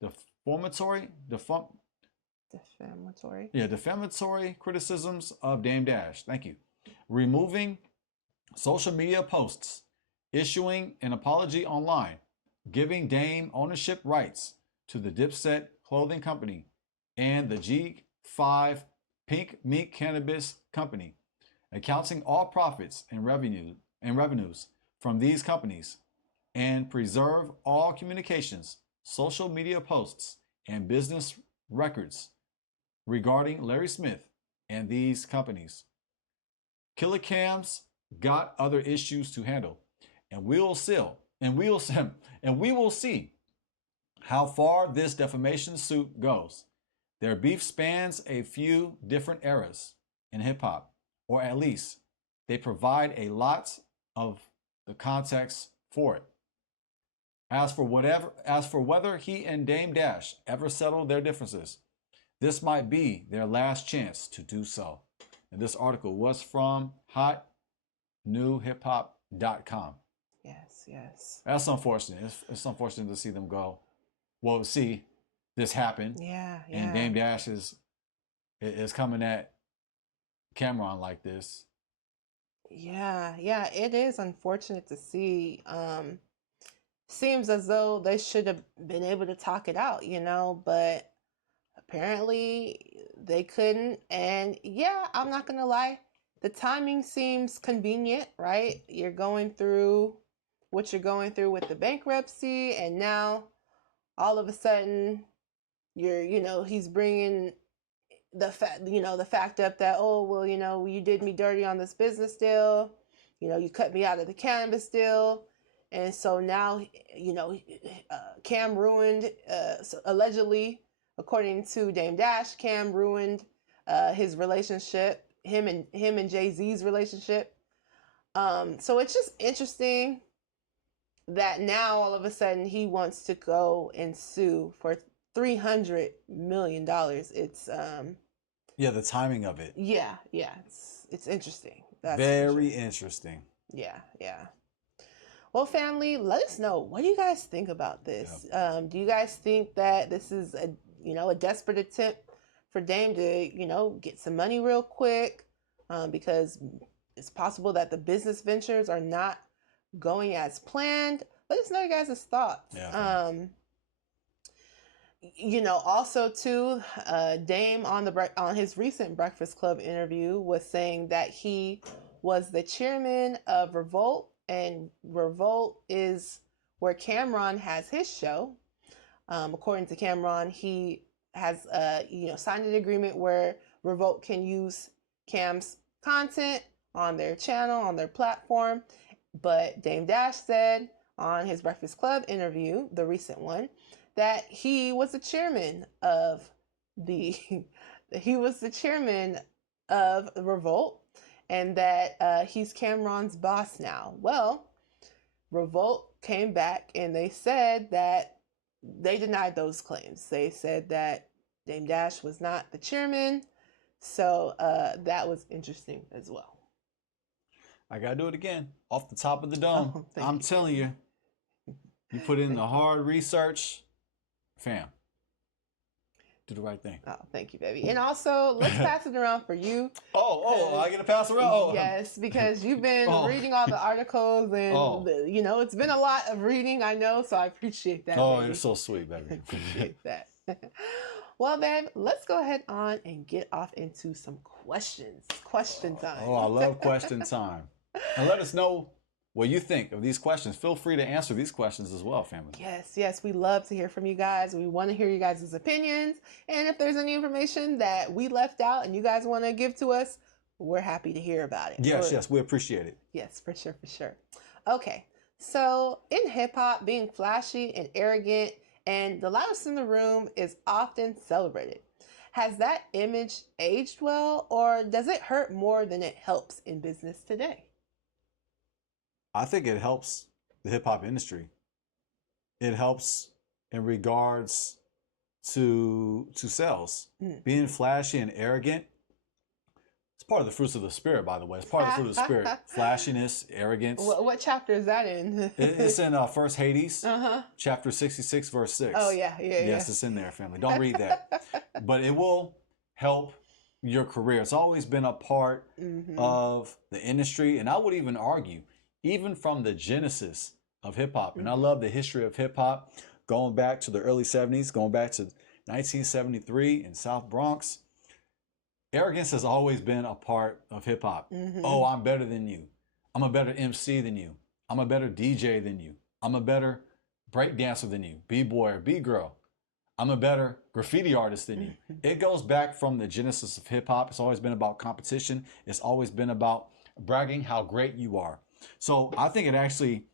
defamatory criticisms of Dame Dash. Thank you. Removing social media posts, issuing an apology online, giving Dame ownership rights to the Dipset clothing company and the G5 Pink Mink Cannabis Company, accounting all profits and revenues from these companies, and preserve all communications, social media posts, and business records regarding Larry Smith and these companies. Killer Cam's got other issues to handle, and we will see how far this defamation suit goes. Their beef spans a few different eras in hip hop, or at least they provide a lot of the context for it. As for whether he and Dame Dash ever settle their differences, this might be their last chance to do so. And this article was from hotnewhiphop.com. Yes. That's unfortunate. It's unfortunate to see them go. Well, see this happen. Yeah. And Dame Dash is coming at Cameron like this. Yeah, it is unfortunate to see. Seems as though they should have been able to talk it out, but apparently they couldn't. And yeah, I'm not gonna lie, the timing seems convenient, right? You're going through what you're going through with the bankruptcy, and now all of a sudden he's bringing the fact up that, oh, well, you did me dirty on this business deal, you cut me out of the cannabis deal, and so now Cam ruined, allegedly, according to Dame Dash, Cam ruined his relationship, him and Jay-Z's relationship. So it's just interesting that now all of a sudden he wants to go and sue for $300 million. It's the timing of it. Yeah, it's interesting. That's very interesting. Yeah. Well, family, let us know, what do you guys think about this? Do you guys think that this is a desperate attempt for Dame to get some money real quick, because it's possible that the business ventures are not going as planned? Let us know your guys' thoughts. Also too, Dame on his recent Breakfast Club interview was saying that he was the chairman of Revolt, and Revolt is where Cameron has his show. According to Cameron, he has signed an agreement where Revolt can use Cam's content on their channel, on their platform. But Dame Dash said on his Breakfast Club interview, the recent one, that he was the chairman of Revolt, and that he's Cameron's boss now. Well, Revolt came back and they said that they denied those claims. They said that Dame Dash was not the chairman. So that was interesting as well. I gotta do it again. Off the top of the dome. Oh, I'm telling you. You put in the hard research, fam. Do the right thing. Oh, thank you, baby. And also, let's pass it around for you. I get to pass around? Oh. Yes, because you've been reading all the articles and, it's been a lot of reading, I know, so I appreciate that. Oh, baby. you're so sweet, baby. I appreciate that. Well, babe, let's go ahead on and get off into some questions. Question time. Oh, I love question time. And let us know what you think of these questions. Feel free to answer these questions as well, family. Yes, we love to hear from you guys. We want to hear you guys' opinions. And if there's any information that we left out and you guys want to give to us, we're happy to hear about it. Yes, we appreciate it. Yes, for sure. Okay, so in hip-hop, being flashy and arrogant and the loudest in the room is often celebrated. Has that image aged well, or does it hurt more than it helps in business today? I think it helps the hip hop industry. It helps in regards to sales. Being flashy and arrogant, it's part of the fruits of the spirit, by the way. It's part of the fruit of the spirit. Flashiness, arrogance. What chapter is that in? It's in First Hades, chapter 66, verse 6. Oh, yeah. Yes, it's in there, family. Don't read that. But it will help your career. It's always been a part of the industry. And I would even argue, even from the genesis of hip hop, and I love the history of hip hop, going back to the early 70s, going back to 1973 in South Bronx, arrogance has always been a part of hip hop. Oh, I'm better than you. I'm a better MC than you. I'm a better DJ than you. I'm a better break dancer than you, B-boy or B-girl. I'm a better graffiti artist than you. It goes back from the genesis of hip hop. It's always been about competition. It's always been about bragging how great you are. So I think it actually,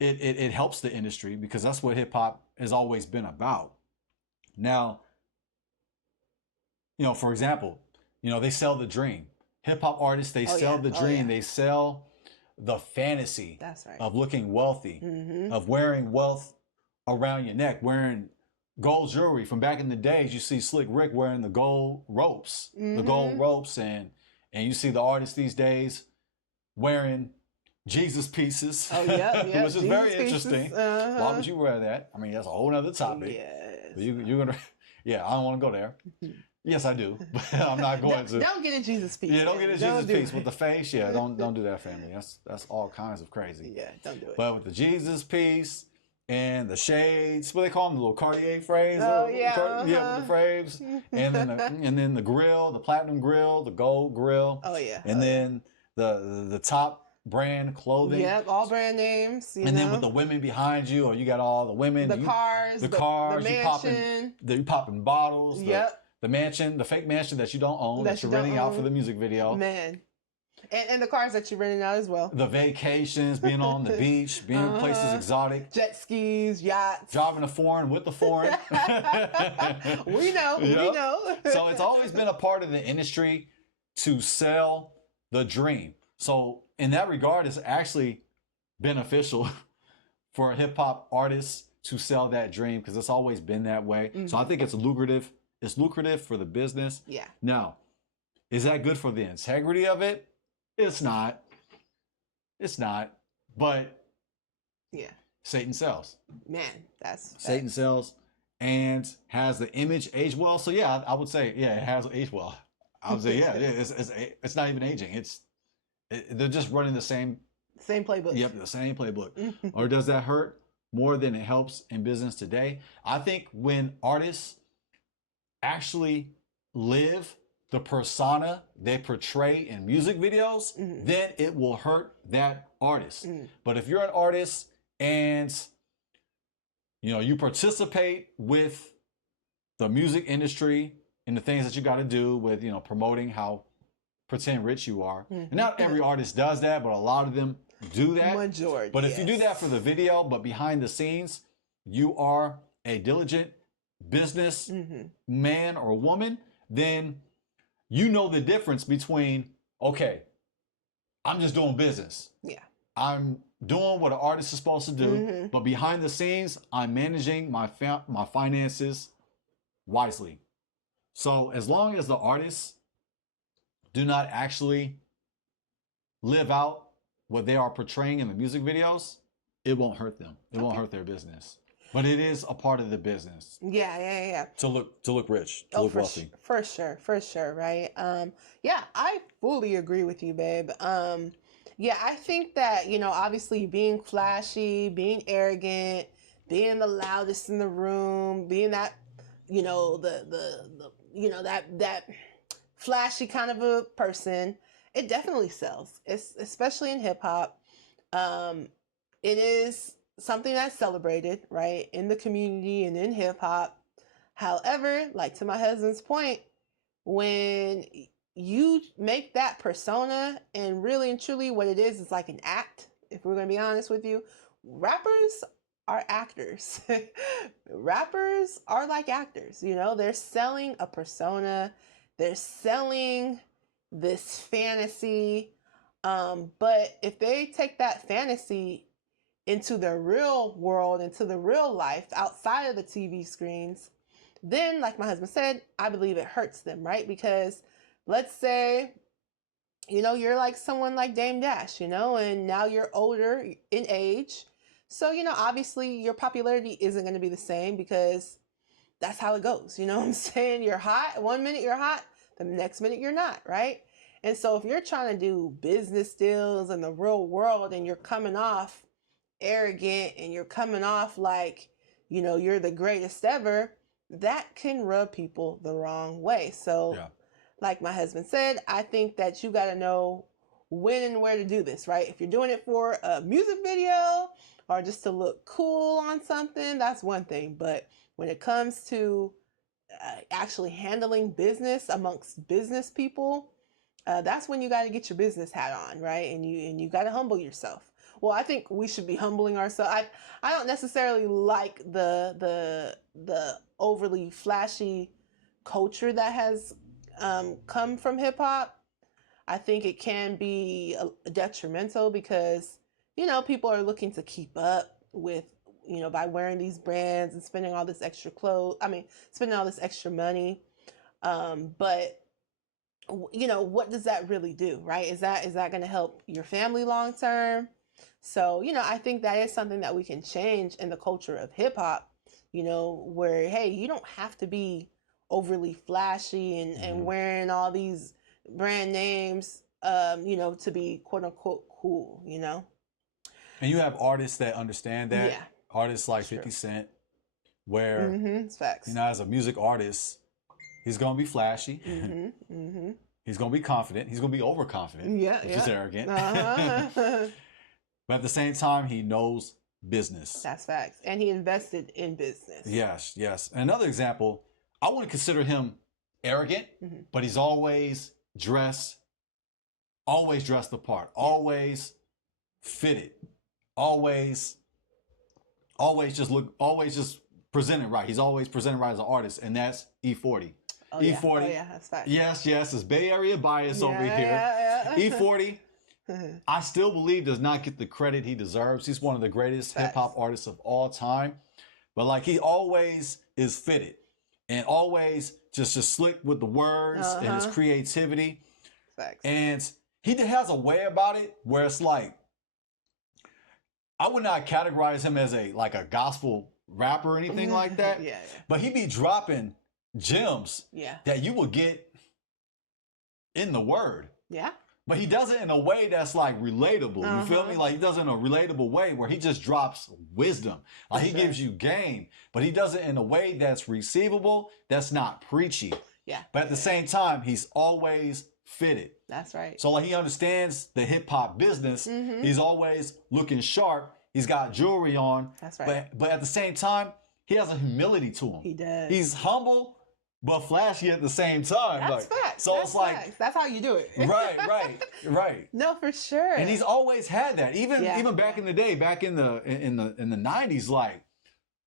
it helps the industry because that's what hip hop has always been about. Now, for example, they sell the dream. Hip hop artists, they sell the dream. They sell the fantasy of looking wealthy, of wearing wealth around your neck, wearing gold jewelry. From back in the days, you see Slick Rick wearing the gold ropes, and you see the artists these days wearing Jesus pieces, which is very interesting. Why would you wear that? I mean, that's a whole nother topic. Yes. You're gonna, I don't want to go there. Yes, I do, but I'm not going to. Don't get a Jesus piece. Yeah, don't get a Jesus piece with the face. Yeah, don't do that, family. That's all kinds of crazy. Yeah, don't do it. But with the Jesus piece and the shades, what they call them, the little Cartier frames. Oh with the frames, and then the grill, the platinum grill, the gold grill. Oh yeah. And then the top brand clothing. Yep, all brand names. Then with the women behind you, or you got all the women. The cars. The mansion. You popping bottles. Yep. The mansion, the fake mansion that you don't own, that you're renting out for the music video. Man. And the cars that you're renting out as well. The vacations, being on the beach, being in places exotic. Jet skis, yachts. Driving a foreign with the foreign. We know. So it's always been a part of the industry to sell the dream. So in that regard, it's actually beneficial for a hip hop artist to sell that dream because it's always been that way. So I think it's lucrative. It's lucrative for the business. Yeah. Now, is that good for the integrity of it? It's not. But Satan sells. Man, that's Satan sells and has the image age well. So yeah, I would say it has aged well. I would say it's not even aging. They're just running the same playbook. Yep, the same playbook. Or does that hurt more than it helps in business today? I think when artists actually live the persona they portray in music videos, then it will hurt that artist. But if you're an artist and you participate with the music industry and the things that you got to do with, promoting how pretend rich you are. And not every artist does that, but a lot of them do that. Majority. But if you do that for the video, but behind the scenes, you are a diligent business man or woman, then you know the difference between, okay, I'm just doing business. Yeah. I'm doing what an artist is supposed to do, but behind the scenes, I'm managing my finances wisely. So as long as the artists do not actually live out what they are portraying in the music videos, it won't hurt them. It won't hurt their business. But it is a part of the business. Yeah. To look rich, to look wealthy. For sure, right? Yeah, I fully agree with you, babe. Yeah, I think that, obviously being flashy, being arrogant, being the loudest in the room, being that, that flashy kind of a person, it definitely sells. It's especially in hip hop. It is something that's celebrated, right, in the community and in hip hop. However, like to my husband's point, when you make that persona, and really and truly what it is like an act, if we're going to be honest with you, rappers are actors. Rappers are like actors, they're selling a persona, they're selling this fantasy. But if they take that fantasy into the real world, into the real life outside of the TV screens, then like my husband said, I believe it hurts them, right? Because let's say, you're like someone like Dame Dash, and now you're older in age. So, obviously your popularity isn't going to be the same because that's how it goes. You know what I'm saying? You're hot. 1 minute you're hot, the next minute you're not, right? And so if you're trying to do business deals in the real world and you're coming off arrogant and you're coming off like, you're the greatest ever, that can rub people the wrong way. So like my husband said, I think that you got to know when and where to do this, right? If you're doing it for a music video or just to look cool on something, that's one thing. But when it comes to actually handling business amongst business people, that's when you got to get your business hat on, right? And you got to humble yourself. Well, I think we should be humbling ourselves. I don't necessarily like the overly flashy culture that has come from hip hop. I think it can be detrimental because, people are looking to keep up with, by wearing these brands and spending all this extra spending all this extra money. But what does that really do, right? Is that going to help your family long term? So, I think that is something that we can change in the culture of hip hop, where, hey, you don't have to be overly flashy and wearing all these brand names, to be quote unquote cool, And you have artists that understand that. Yeah. Artists like 50 Cent, where, it's facts. as a music artist, he's going to be flashy. He's going to be confident. He's going to be overconfident, which is arrogant. But at the same time, he knows business. That's facts. And he invested in business. Yes. And another example, I wouldn't consider him arrogant, but he's always dressed the part, always fitted, always just presented right. He's always presented right as an artist, and that's E40. E40. Yeah, that's facts. Yes, it's Bay Area bias over here. E40. I still believe does not get the credit he deserves. He's one of the greatest hip hop artists of all time. But he always is fitted and always just slick with the words and his creativity. Facts. And he has a way about it where it's like, I would not categorize him as a gospel rapper or anything like that. Yeah. But he be dropping gems that you will get in the word. Yeah. But he does it in a way that's relatable. You feel me? He does it in a relatable way where he just drops wisdom. He gives you game, but he does it in a way that's receivable, that's not preachy. Yeah. But at the same time, he's always fitted. That's right. So he understands the hip hop business. He's always looking sharp. He's got jewelry on. That's right. But at the same time, he has a humility to him. He does. He's humble but flashy at the same time. That's like, facts. So That's it's like facts. That's how you do it. right. No, for sure. And he's always had that. Even Yeah. even back in the day, back in the 90s, like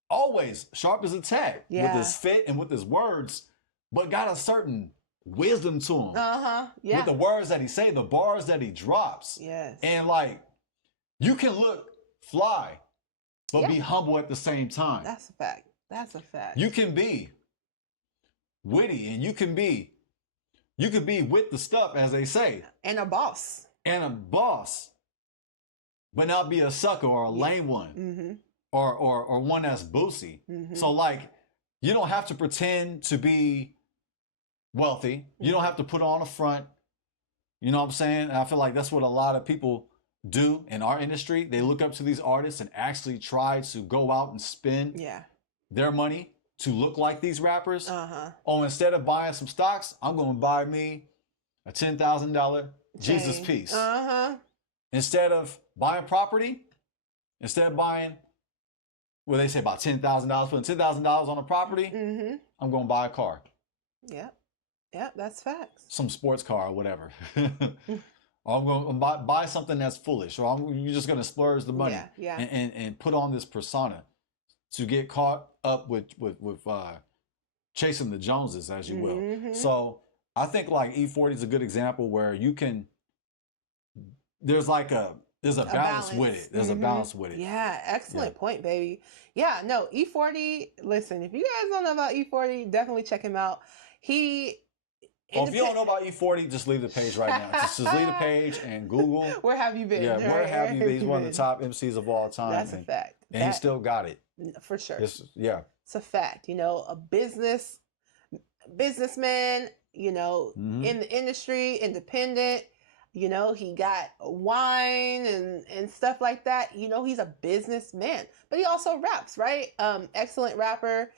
always sharp as a tack with Yeah. his fit and with his words, but got a certain wisdom to him. Yeah. With the words that he say, the bars that he drops. Yes. And like you can look fly, but Yeah. be humble at the same time. That's a fact. That's a fact. You can be witty and you can be with the stuff, as they say, and a boss. and a boss, but not be a sucker or a lame one. Mm-hmm. Or one that's boozy. Mm-hmm. So like you don't have to pretend to be wealthy. You don't have to put on a front. You know what I'm saying? And I feel like that's what a lot of people do in our industry. They look up to these artists and actually try to go out and spend Yeah. their money to look like these rappers. Uh-huh. Oh, instead of buying some stocks, I'm going to buy me a $10,000 Jesus Chain. piece. Uh-huh. Instead of buying property, instead of buying, well, they say about $10,000, putting $10,000 on a property, Mm-hmm. I'm going to buy a car, Yep. Yep, that's facts. some sports car or whatever. Or I'm going to buy something that's foolish, or you're just going to splurge the money Yeah. and put on this persona to get caught up with chasing the Joneses, as you will. Mhm. So I think like E40 is a good example where you can, there's a balance with it. There's a Mhm. balance with it. Yeah, excellent point, baby. Yeah, no, E40, listen, if you guys don't know about E40, definitely check him out. Well, if you don't know about E40, just leave the page right now. Just leave the page and Google. Where have you been? Yeah, where have you been? He's one of the been? top MCs of all time. That's a fact. And he still got it. For sure. It's a fact. A businessman, Mhm. in the industry, independent. He got wine and stuff like that. He's a businessman, but he also raps, right? Excellent rapper.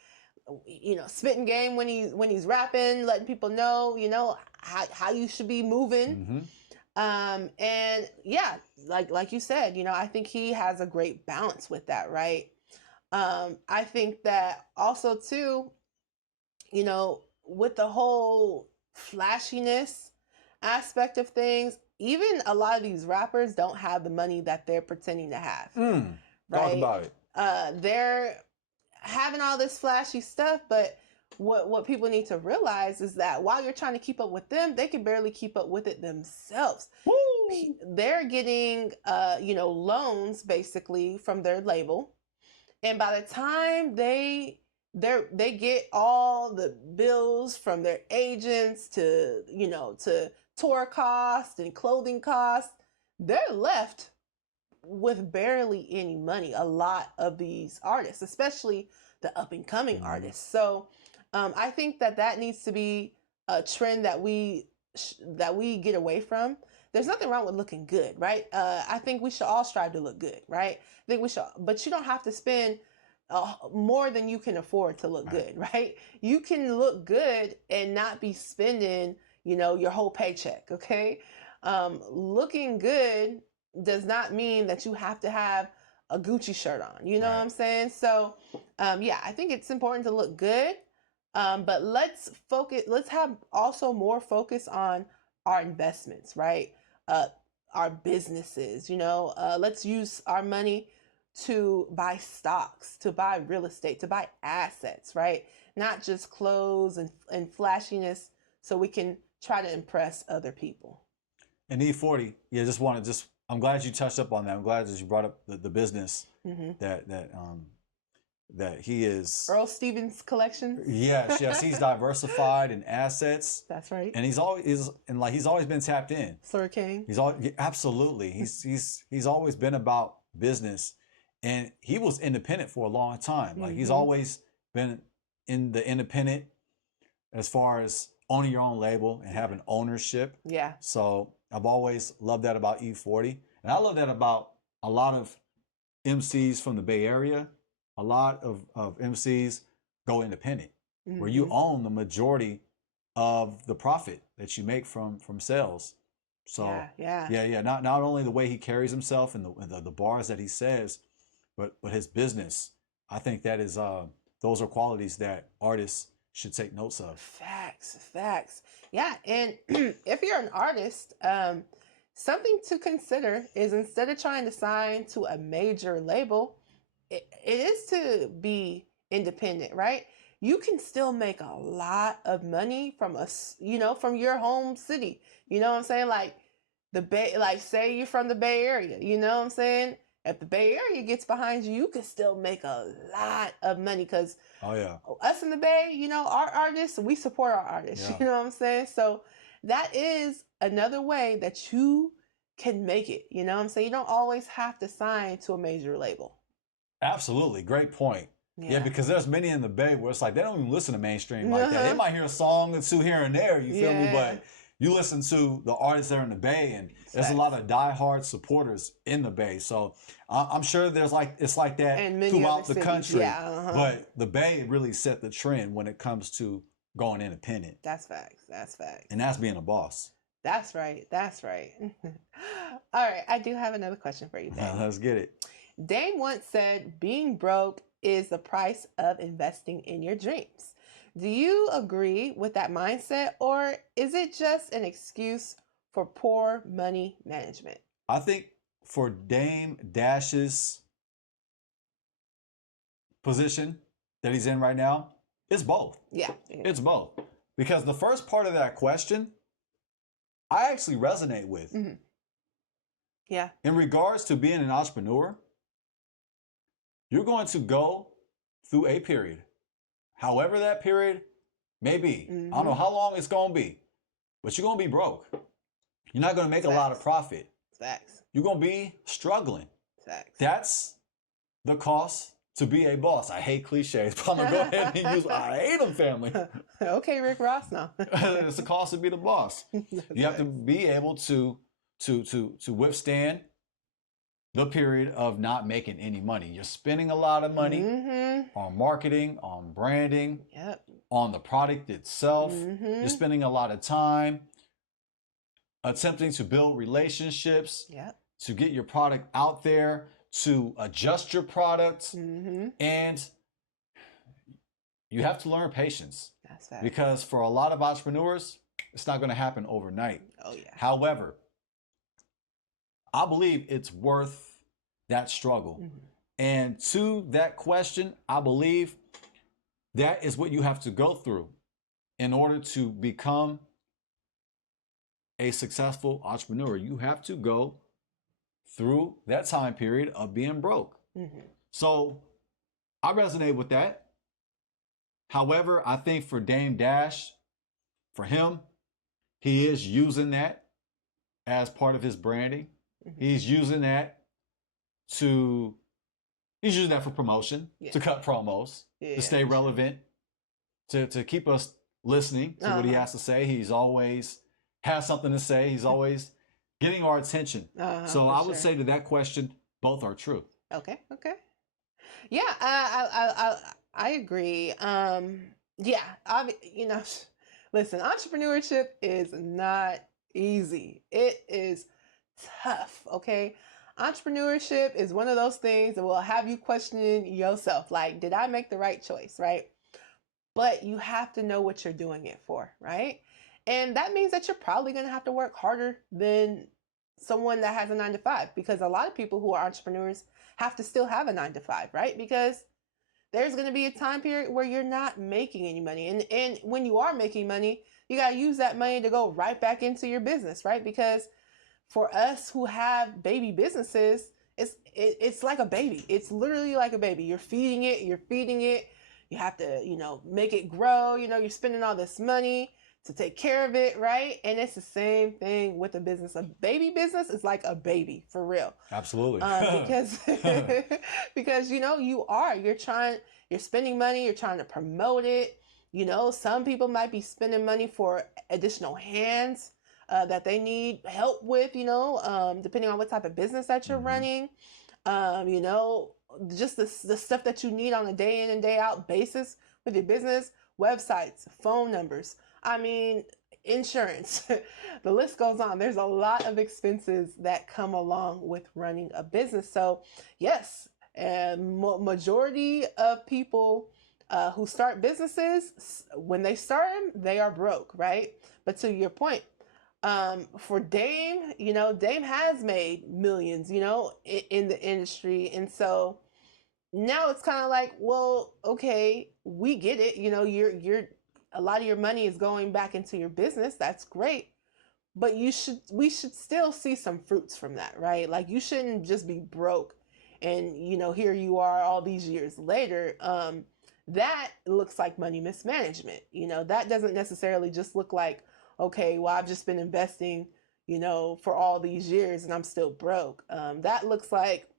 Spitting game when he's rapping, letting people know, how you should be moving. Mhm. And yeah, like you said, I think he has a great balance with that, right? I think that also too, with the whole flashiness aspect of things, even a lot of these rappers don't have the money that they're pretending to have. Talk Right? about it. They're having all this flashy stuff, but what people need to realize is that while you're trying to keep up with them, they can barely keep up with it themselves. Woo! They're getting loans basically from their label, and by the time they get all the bills from their agents to tour costs and clothing costs, they're left with barely any money. A lot of these artists, especially the up and coming artists. So I think that needs to be a trend that we get away from. There's nothing wrong with looking good, right? I think we should all strive to look good, right? I think we should, but you don't have to spend more than you can afford to look good, right? You can look good and not be spending, your whole paycheck, okay? Looking good does not mean that you have to have a Gucci shirt on. You know what I'm saying? So, yeah, I think it's important to look good. But let's have also more focus on our investments, right? Our businesses, let's use our money to buy stocks, to buy real estate, to buy assets, right? Not just clothes and flashiness so we can try to impress other people. And E40, yeah, I'm glad you touched up on that. I'm glad that you brought up the business that he is. Earl Stevens Collections. Yes, he's diversified in assets. That's right. And he's always been tapped in. Slur King. Absolutely. He's always been about business, and he was independent for a long time. Like he's always been in the independent as far as owning your own label and having ownership. Yeah. So I've always loved that about E40. And I love that about a lot of MCs from the Bay Area. A lot of MCs go independent, where you own the majority of the profit that you make from sales. So yeah. Not only the way he carries himself and the bars that he says, but his business, I think that is those are qualities that artists should take notes of. Facts. Yeah, and if you're an artist, something to consider is instead of trying to sign to a major label, it is to be independent, right? You can still make a lot of money from from your home city. You know what I'm saying? Like the Bay, like say you're from the Bay Area, you know what I'm saying? If the Bay Area gets behind you, you can still make a lot of money because Oh yeah. us in the Bay, our artists, we support our artists. Yeah. You know what I'm saying? So that is another way that you can make it. You know what I'm saying? You don't always have to sign to a major label. Absolutely. Great point. Yeah, because there's many in the Bay where it's like they don't even listen to mainstream like that. They might hear a song or two here and there, you feel me? But you listen to the artists that are in the Bay, and there's a lot of diehard supporters in the Bay. So I'm sure it's like that throughout the country. Yeah, But the Bay really set the trend when it comes to going independent. That's facts. And that's being a boss. That's right. All right, I do have another question for you, Dame. Let's get it. Dame once said, being broke is the price of investing in your dreams. Do you agree with that mindset, or is it just an excuse for poor money management? I think for Dame Dash's position that he's in right now, it's both. Yeah. It's both. Because the first part of that question, I actually resonate with. Mm-hmm. Yeah. In regards to being an entrepreneur, you're going to go through a period. However that period may be. I don't know how long it's going to be, but you're going to be broke. You're not going to make a lot of profit. Facts. You're going to be struggling. Facts. That's the cost to be a boss. I hate cliches, but I'm going to go ahead and use I hate them, family. Okay, Rick Ross now. It's the cost to be the boss. You have to be able to withstand the period of not making any money. You're spending a lot of money on marketing, on branding, on the product itself. You're spending a lot of time attempting to build relationships, to get your product out there, to adjust your product. And you have to learn patience. That's fact. Because for a lot of entrepreneurs, it's not going to happen overnight. Oh, yeah. However, I believe it's worth that struggle. And to that question, I believe that is what you have to go through in order to become a successful entrepreneur. You have to go through that time period of being broke. So I resonate with that. However, I think for Dame Dash, for him, he is using that as part of his branding. He's using that he's using that for promotion, to cut promos, to stay relevant, to keep us listening to what he has to say. He's always has something to say. He's always getting our attention. So I would say to that question, both are true. Okay. Yeah, I agree. Listen, entrepreneurship is not easy. It is tough, okay? Entrepreneurship is one of those things that will have you questioning yourself. Like, did I make the right choice, right? But you have to know what you're doing it for, right? And that means that you're probably going to have to work harder than someone that has a 9-to-5, because a lot of people who are entrepreneurs have to still have a 9-to-5, right? Because there's going to be a time period where you're not making any money. And when you are making money, you got to use that money to go right back into your business, right? Because for us who have baby businesses, it's like a baby. It's literally like a baby. You're feeding it. You have to, make it grow. You're spending all this money to take care of it, right? And it's the same thing with a business. A baby business is like a baby, for real. Absolutely. Because you're spending money, you're trying to promote it. Some people might be spending money for additional hands that they need help with, depending on what type of business that you're running. Just the stuff that you need on a day in and day out basis with your business, websites, phone numbers. Insurance, the list goes on. There's a lot of expenses that come along with running a business. So yes, And majority of people who start businesses, when they start them, they are broke, right? But to your point, for Dame, Dame has made millions, in the industry. And so now it's kind of like, well, okay, we get it. You're a lot of your money is going back into your business. That's great. But we should still see some fruits from that, right? Like, you shouldn't just be broke and, here you are all these years later. That looks like money mismanagement. That doesn't necessarily just look like, okay, well, I've just been investing, for all these years and I'm still broke. That looks like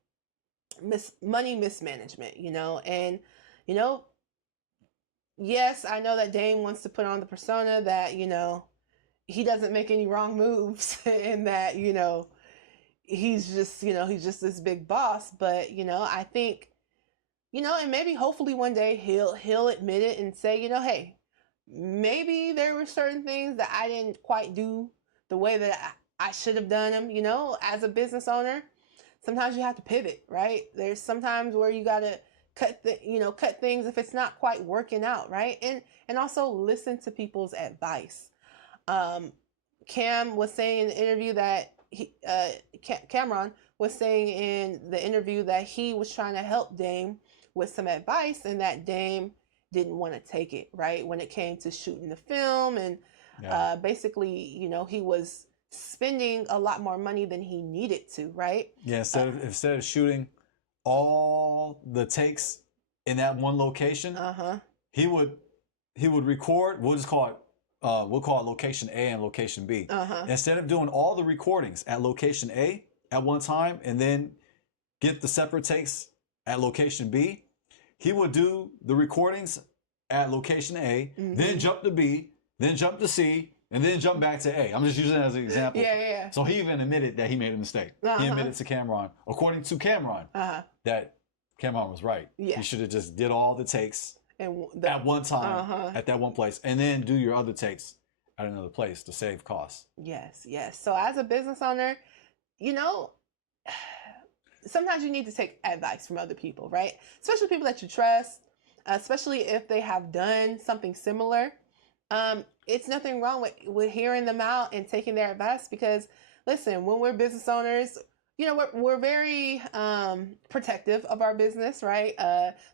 money mismanagement, and, yes, I know that Dame wants to put on the persona that, he doesn't make any wrong moves and that, he's just this big boss. But, I think, and maybe hopefully one day he'll admit it and say, hey, maybe there were certain things that I didn't quite do the way that I should have done them. As a business owner, sometimes you have to pivot, right? There's sometimes where you got to cut things if it's not quite working out, right? And also listen to people's advice. Cam was saying in the interview that Cameron was saying in the interview that he was trying to help Dame with some advice, and that Dame didn't want to take it, right? When it came to shooting the film, and basically, he was spending a lot more money than he needed to, right? Yeah, instead of shooting all the takes in that one location, he would record. We'll call it location A and location B. Instead of doing all the recordings at location A at one time and then get the separate takes at location B, he would do the recordings at location A, then jump to B, then jump to C, and then jump back to A. I'm just using that as an example. Yeah. So he even admitted that he made a mistake. He admitted to Cameron, according to Cameron, that Cameron was right. Yeah. He should have just did all the takes at one time at that one place, and then do your other takes at another place to save costs. Yes. So as a business owner, sometimes you need to take advice from other people, right? Especially people that you trust, especially if they have done something similar. It's nothing wrong with hearing them out and taking their advice, because listen, when we're business owners, we're very protective of our business, right?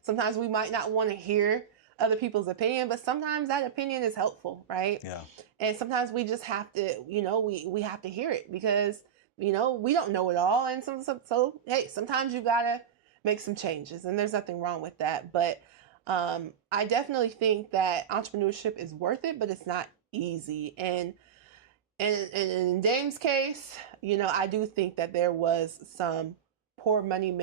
Sometimes we might not want to hear other people's opinion, but sometimes that opinion is helpful, right? Yeah. And sometimes we just have to, we have to hear it, because we don't know it all. And so hey, sometimes you gotta make some changes, and there's nothing wrong with that. But I definitely think that entrepreneurship is worth it, but it's not easy. And in Dame's case, I do think that there was some poor money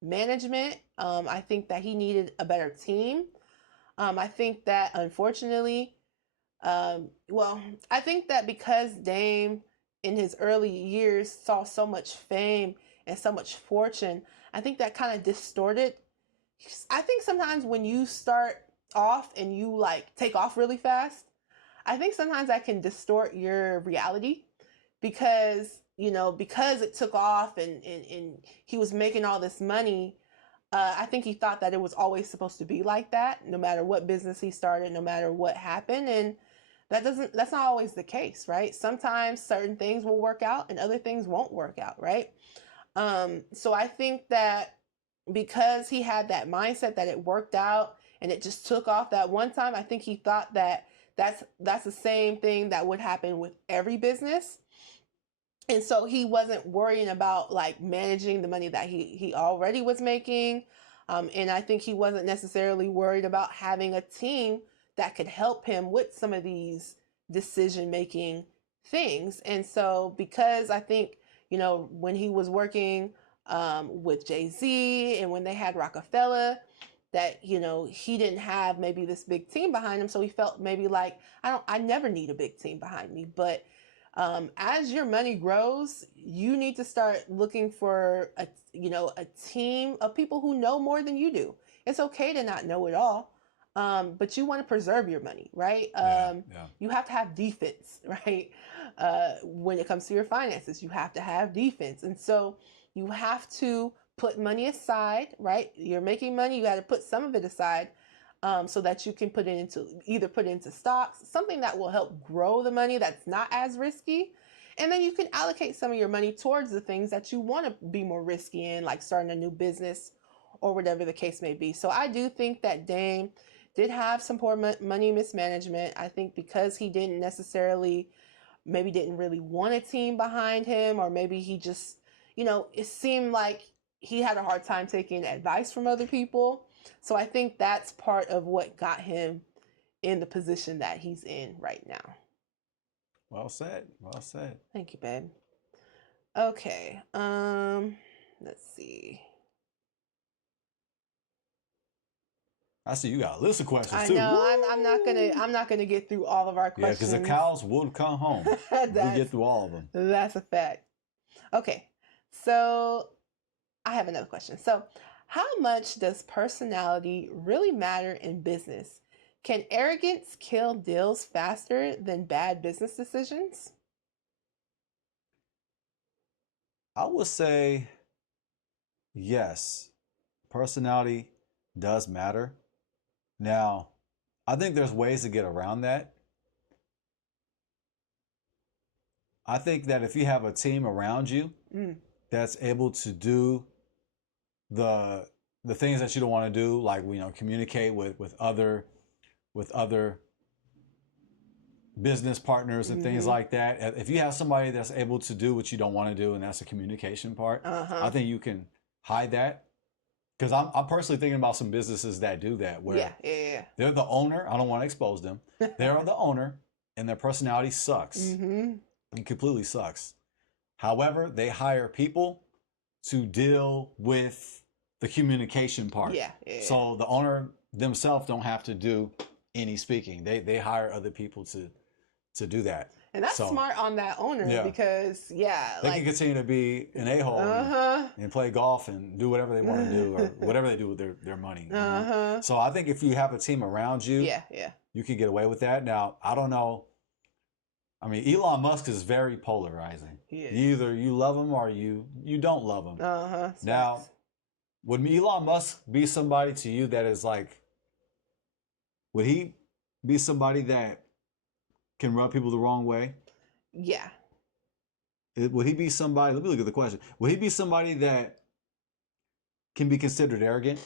management. I think that he needed a better team. I think that unfortunately, I think that because Dame in his early years saw so much fame and so much fortune, I think that kind of distorted. I think sometimes when you start off and you take off really fast, I think sometimes that can distort your reality, because it took off and he was making all this money. I think he thought that it was always supposed to be like that, no matter what business he started, no matter what happened. And that's not always the case, right? Sometimes certain things will work out and other things won't work out, right? So I think that because he had that mindset that it worked out and it just took off that one time, I think he thought that that's the same thing that would happen with every business. And so he wasn't worrying about managing the money that he already was making. And I think he wasn't necessarily worried about having a team that could help him with some of these decision-making things. And so because I think, when he was working with Jay-Z and when they had Roc-A-Fella, that, he didn't have maybe this big team behind him. So he felt maybe I never need a big team behind me. But as your money grows, you need to start looking for a team of people who know more than you do. It's okay to not know it all, but you want to preserve your money, right? You have to have defense, right? When it comes to your finances, you have to have defense. And so you have to put money aside, right? You're making money, you got to put some of it aside so that you can put it into stocks, something that will help grow the money that's not as risky. And then you can allocate some of your money towards the things that you want to be more risky in, like starting a new business or whatever the case may be. So I do think that Dame did have some poor money mismanagement. I think because he didn't necessarily, maybe didn't really want a team behind him, or maybe he just, it seemed like he had a hard time taking advice from other people. So I think that's part of what got him in the position that he's in right now. Well said. Well said. Thank you, babe. Okay. Let's see. I see you got a list of questions I too. know. I'm not gonna get through all of our Yeah, questions. because the cows would come home. We get through all of them. That's a fact. Okay. So I have another question. So how much does personality really matter in business? Can arrogance kill deals faster than bad business decisions? I would say yes. Personality does matter. Now, I think there's ways to get around that. I think that if you have a team around you that's able to do the things that you don't want to do, like communicate with other business partners and things like that. If you have somebody that's able to do what you don't want to do, and that's the communication part, I think you can hide that. Because I'm personally thinking about some businesses that do that, where they're the owner. I don't want to expose them. They are the owner, and their personality sucks. It completely sucks. However, they hire people to deal with the communication part. So the owner themselves don't have to do any speaking. They hire other people to do that. And that's smart on that owner because they can continue to be an a-hole and play golf and do whatever they want to do, or whatever they do with their money. So I think if you have a team around you, you can get away with that. Now, I don't know. I mean, Elon Musk is very polarizing. Either you love him or you don't love him. Now, would Elon Musk be somebody to you that is like, would he be somebody that can rub people the wrong way? Yeah. Would he be somebody, let me look at the question. Would he be somebody that can be considered arrogant?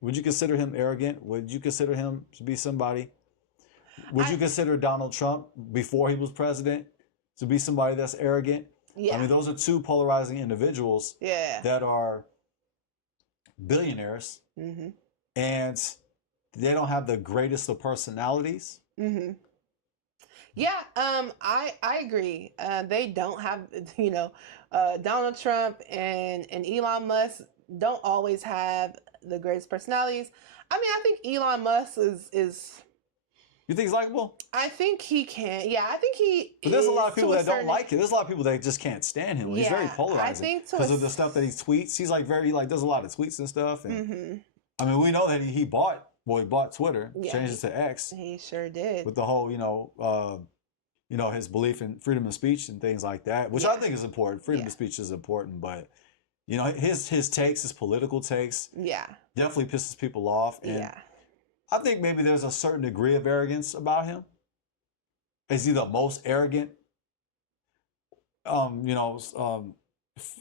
Would you consider him arrogant? Would you consider him to be somebody? Would you consider Donald Trump, before he was president, to be somebody that's arrogant? I mean, those are two polarizing individuals that are billionaires, and they don't have the greatest of personalities. Yeah, I agree. They don't have, Donald Trump and Elon Musk don't always have the greatest personalities. I mean, I think Elon Musk is. You think he's likable? I think he can. Yeah, I think he. But there's a lot of people that don't like him. There's a lot of people that just can't stand him. He's very polarizing. I think because of the stuff that he tweets. He's like does a lot of tweets and stuff. And I mean, we know that he bought Twitter, changed it to X. He sure did. With the whole, his belief in freedom of speech and things like that, which I think is important. Freedom of speech is important, but his takes, his political takes, definitely pisses people off. And I think maybe there's a certain degree of arrogance about him. Is he the most arrogant,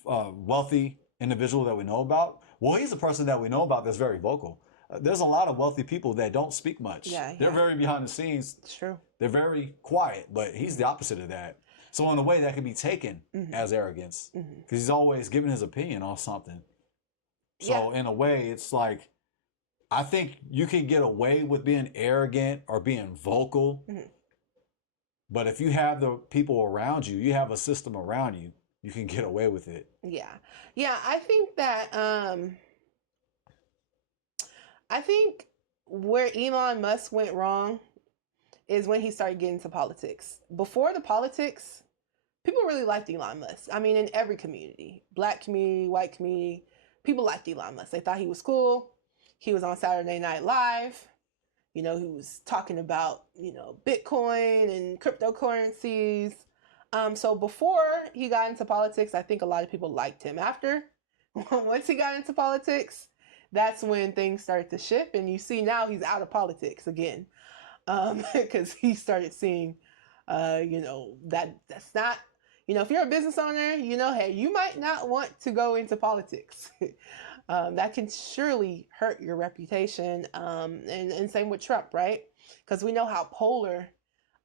wealthy individual that we know about? Well, he's a person that we know about that's very vocal. There's a lot of wealthy people that don't speak much. They're very behind the scenes. It's true. They're very quiet, but he's the opposite of that. So in a way, that could be taken as arrogance, because he's always giving his opinion on something. So in a way, it's like, I think you can get away with being arrogant or being vocal, but if you have the people around you, you have a system around you, you can get away with it. Yeah, I think that I think where Elon Musk went wrong is when he started getting into politics. Before the politics, people really liked Elon Musk. I mean, in every community, black community, white community, people liked Elon Musk. They thought he was cool. He was on Saturday Night Live. He was talking about, Bitcoin and cryptocurrencies. So before he got into politics, I think a lot of people liked him. After once he got into politics, that's when things started to shift. And you see now he's out of politics again, because he started seeing, that's not, if you're a business owner, hey, you might not want to go into politics. That can surely hurt your reputation. And same with Trump, right? Because we know how polar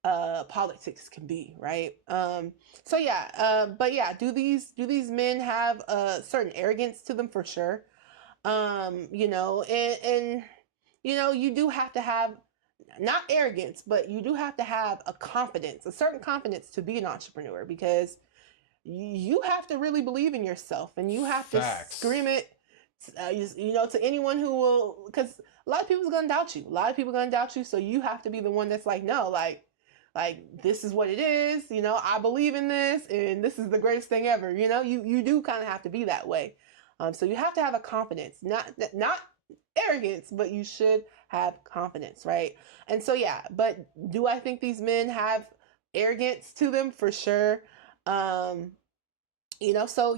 politics can be, right? But yeah, do these men have a certain arrogance to them? For sure. And you do have to have, not arrogance, but you do have to have a certain confidence to be an entrepreneur, because you have to really believe in yourself, and you have Facts. to scream it, to anyone who will, because a lot of people's gonna doubt you. So you have to be the one that's like, no, like this is what it is. I believe in this, and this is the greatest thing ever. You do kind of have to be that way. So you have to have a confidence, not arrogance, but you should have confidence, right? And so yeah, but do I think these men have arrogance to them? For sure. So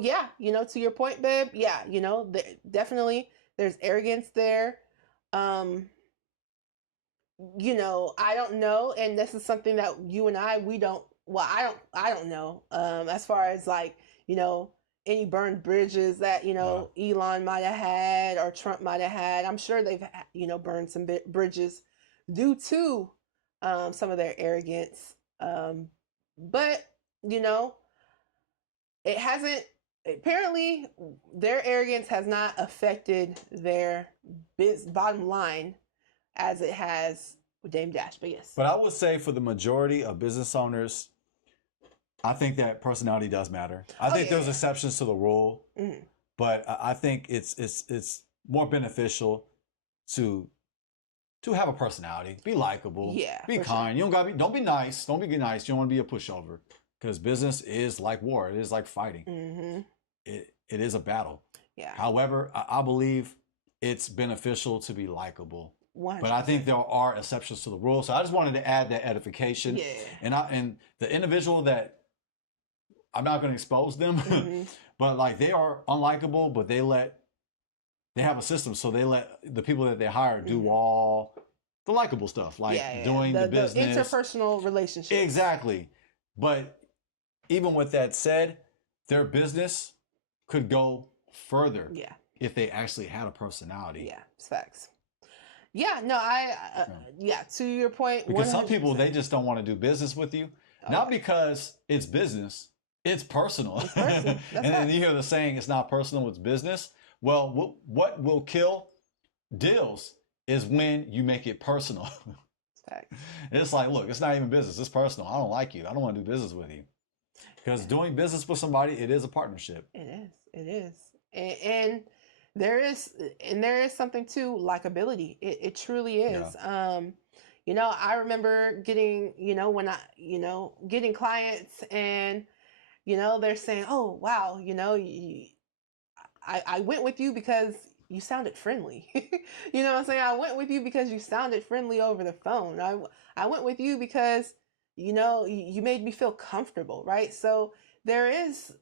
yeah, to your point, babe, yeah, definitely there's arrogance there. I don't know, and this is something that you and I, I don't know, as far as like, any burned bridges that, Elon might have had, or Trump might have had. I'm sure they've, burned some bridges due to, some of their arrogance. But, it hasn't, apparently their arrogance has not affected their bottom line as it has with Dame Dash. But yes. But I would say for the majority of business owners, I think that personality does matter. I think there's exceptions to the rule, but I think it's more beneficial to have a personality, be likable, be kind. Sure. Don't be nice. Don't be nice. You don't want to be a pushover, because business is like war. It is like fighting. It is a battle. Yeah. However, I believe it's beneficial to be likable. 100%. But I think there are exceptions to the rule. So I just wanted to add that edification. Yeah. And the individual that, I'm not going to expose them, but like they are unlikable, but they have a system. So they let the people that they hire do all the likable stuff, like doing the business. The interpersonal relationships. Exactly. But even with that said, their business could go further if they actually had a personality. Yeah, it's facts. Yeah, no, to your point. Because 100%. Some people, they just don't want to do business with you. Okay. Not because it's business, it's personal. It's personal. And then you hear the saying, it's not personal, it's business. Well, what will kill deals is when you make it personal. It's like, look, it's not even business, it's personal. I don't like you. I don't want to do business with you. Because doing business with somebody, it is a partnership. It is. And there is something to likability. It truly is. Yeah. I remember getting, getting clients, and, they're saying, oh, wow, I went with you because you sounded friendly. You know what I'm saying? I went with you because you sounded friendly over the phone. I went with you because, you made me feel comfortable, right? So there is,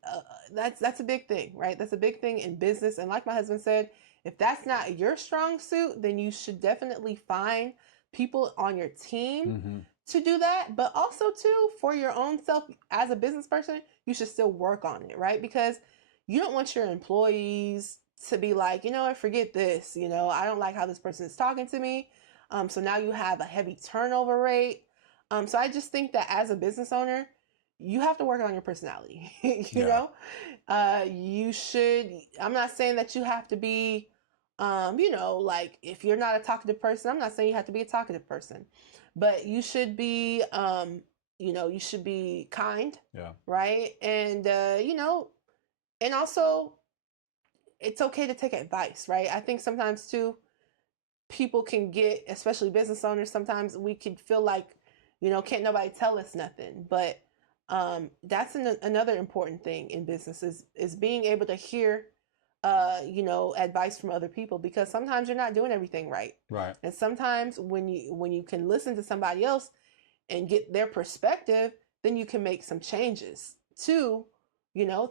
that's a big thing, right? That's a big thing in business. And like my husband said, if that's not your strong suit, then you should definitely find people on your team to do that. But also too, for your own self as a business person, you should still work on it, right? Because you don't want your employees to be like, forget this, I don't like how this person is talking to me. So now you have a heavy turnover rate. So I just think that as a business owner, you have to work on your personality. You should, I'm not saying that you have to be, like if you're not a talkative person, I'm not saying you have to be a talkative person, but you should be, you should be kind. Yeah. Right. And, and also it's okay to take advice, right? I think sometimes too, people can get, especially business owners, sometimes we can feel like, can't nobody tell us nothing. But that's another important thing in business is being able to hear, advice from other people, because sometimes you're not doing everything right. Right. And sometimes when you can listen to somebody else and get their perspective, then you can make some changes to,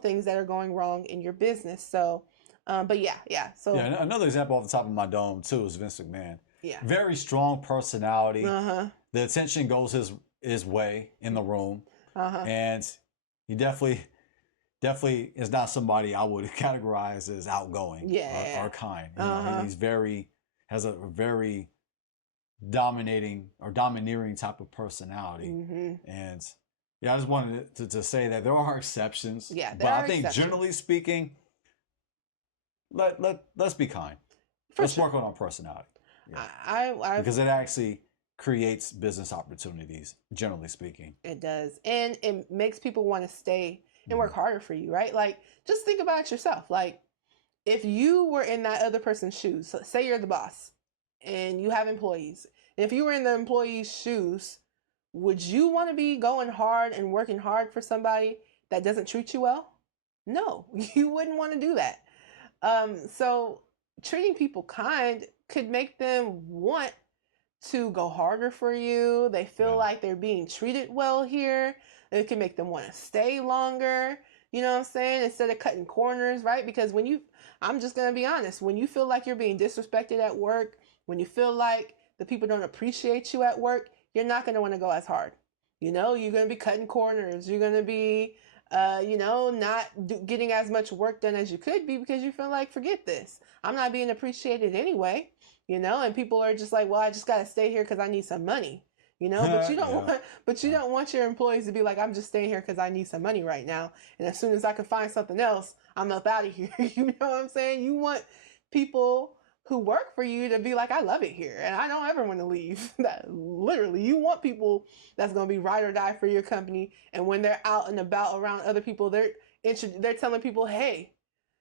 things that are going wrong in your business. So, But yeah. So Yeah, another example off the top of my dome too is Vince McMahon. yeah. Very strong personality. Uh-huh. The attention goes his way in the room, Uh-huh. and he definitely is not somebody I would categorize as outgoing or kind. You know, he's has a very domineering type of personality. And yeah, I just wanted to say that there are exceptions. Yeah, but I think generally speaking, let's be kind. Let's work on our personality. Yeah. Because it actually creates business opportunities, generally speaking. It does. And it makes people want to stay and work harder for you, right? Like, just think about it yourself. Like, if you were in that other person's shoes, so say you're the boss and you have employees. And if you were in the employee's shoes, would you want to be going hard and working hard for somebody that doesn't treat you well? No, you wouldn't want to do that. So treating people kind could make them want to go harder for you. They feel like they're being treated well here. It can make them want to stay longer. You know what I'm saying? Instead of cutting corners, right? Because I'm just going to be honest, when you feel like you're being disrespected at work, when you feel like the people don't appreciate you at work, you're not going to want to go as hard. You know, you're going to be cutting corners. You're going to be, not getting as much work done as you could be because you feel like, forget this. I'm not being appreciated anyway, and people are just like, well, I just got to stay here because I need some money. But you don't want your employees to be like, I'm just staying here because I need some money right now. And as soon as I can find something else, I'm up out of here. You know what I'm saying? You want people who work for you to be like, I love it here and I don't ever want to leave. That literally, you want people that's going to be ride or die for your company. And when they're out and about around other people, they're telling people, hey,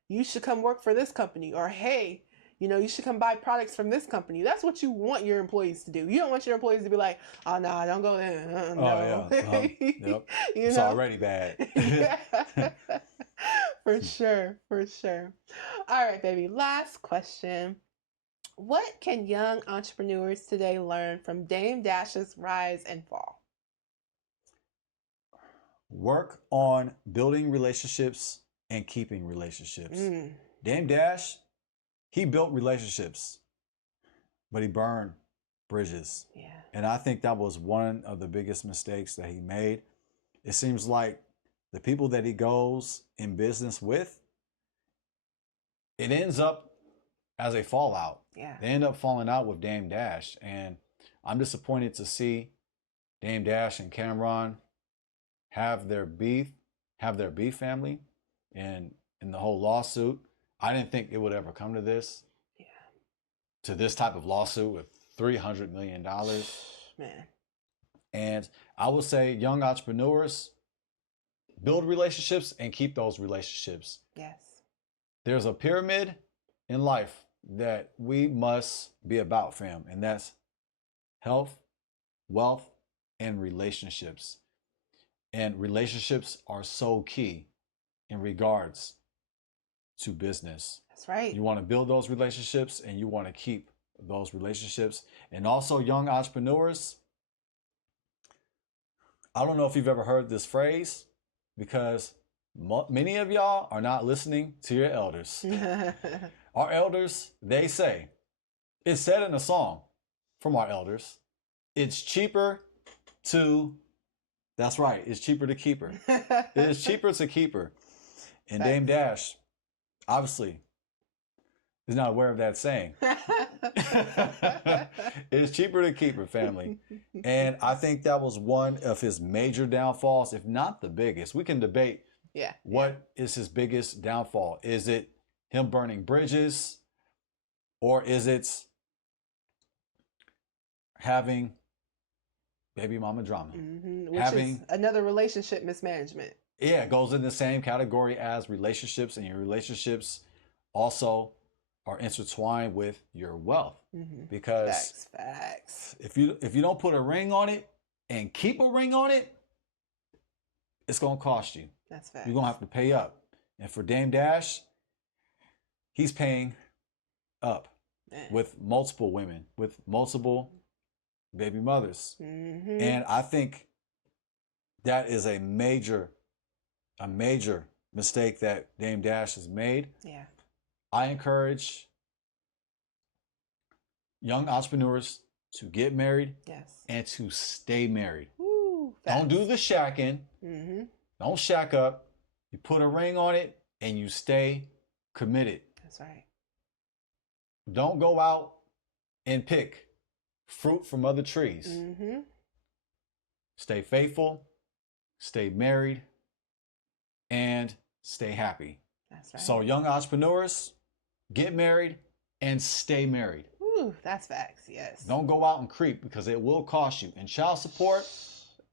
you should come work for this company, or hey, you should come buy products from this company. That's what you want your employees to do. You don't want your employees to be like, oh, no, don't go there. No. Oh, yeah. Yep. It's already bad. Yeah. For sure. All right, baby. Last question. What can young entrepreneurs today learn from Dame Dash's rise and fall? Work on building relationships and keeping relationships. Dame Dash, he built relationships, but he burned bridges. Yeah. And I think that was one of the biggest mistakes that he made. It seems like the people that he goes in business with, it ends up as a fallout. Yeah. They end up falling out with Dame Dash. And I'm disappointed to see Dame Dash and Cameron have their beef family and in the whole lawsuit. I didn't think it would ever come to this. Yeah. To this type of lawsuit with $300 million. Man. And I would say young entrepreneurs, build relationships and keep those relationships. Yes. There's a pyramid in life that we must be about, fam. And that's health, wealth, and relationships. And relationships are so key in regards to business. That's right. You want to build those relationships and you want to keep those relationships. And also young entrepreneurs, I don't know if you've ever heard this phrase, because many of y'all are not listening to your elders. Our elders, they say, it's said in a song from our elders, it's cheaper to, that's right, it's cheaper to keep her. It is cheaper to keep her. And Dame Dash, obviously, is not aware of that saying. It's cheaper to keep her, family. And I think that was one of his major downfalls, if not the biggest. We can debate what is his biggest downfall. Is it him burning bridges, or is it having baby mama drama? Which is another relationship mismanagement. Yeah, it goes in the same category as relationships, and your relationships also are intertwined with your wealth. Because facts. If you don't put a ring on it and keep a ring on it, it's gonna cost you. That's facts. You're gonna have to pay up. And for Dame Dash, he's paying up with multiple women, with multiple baby mothers. And I think that is a major mistake that Dame Dash has made. Yeah. I encourage young entrepreneurs to get married Yes. and to stay married. Woo, Don't do facts. the shacking. Mm-hmm. Don't shack up. You put a ring on it and you stay committed. That's right. Don't go out and pick fruit from other trees. Mm-hmm. Stay faithful, stay married, and stay happy. That's right. So young entrepreneurs, get married and stay married. Woo, that's facts. Yes. Don't go out and creep because it will cost you. And child support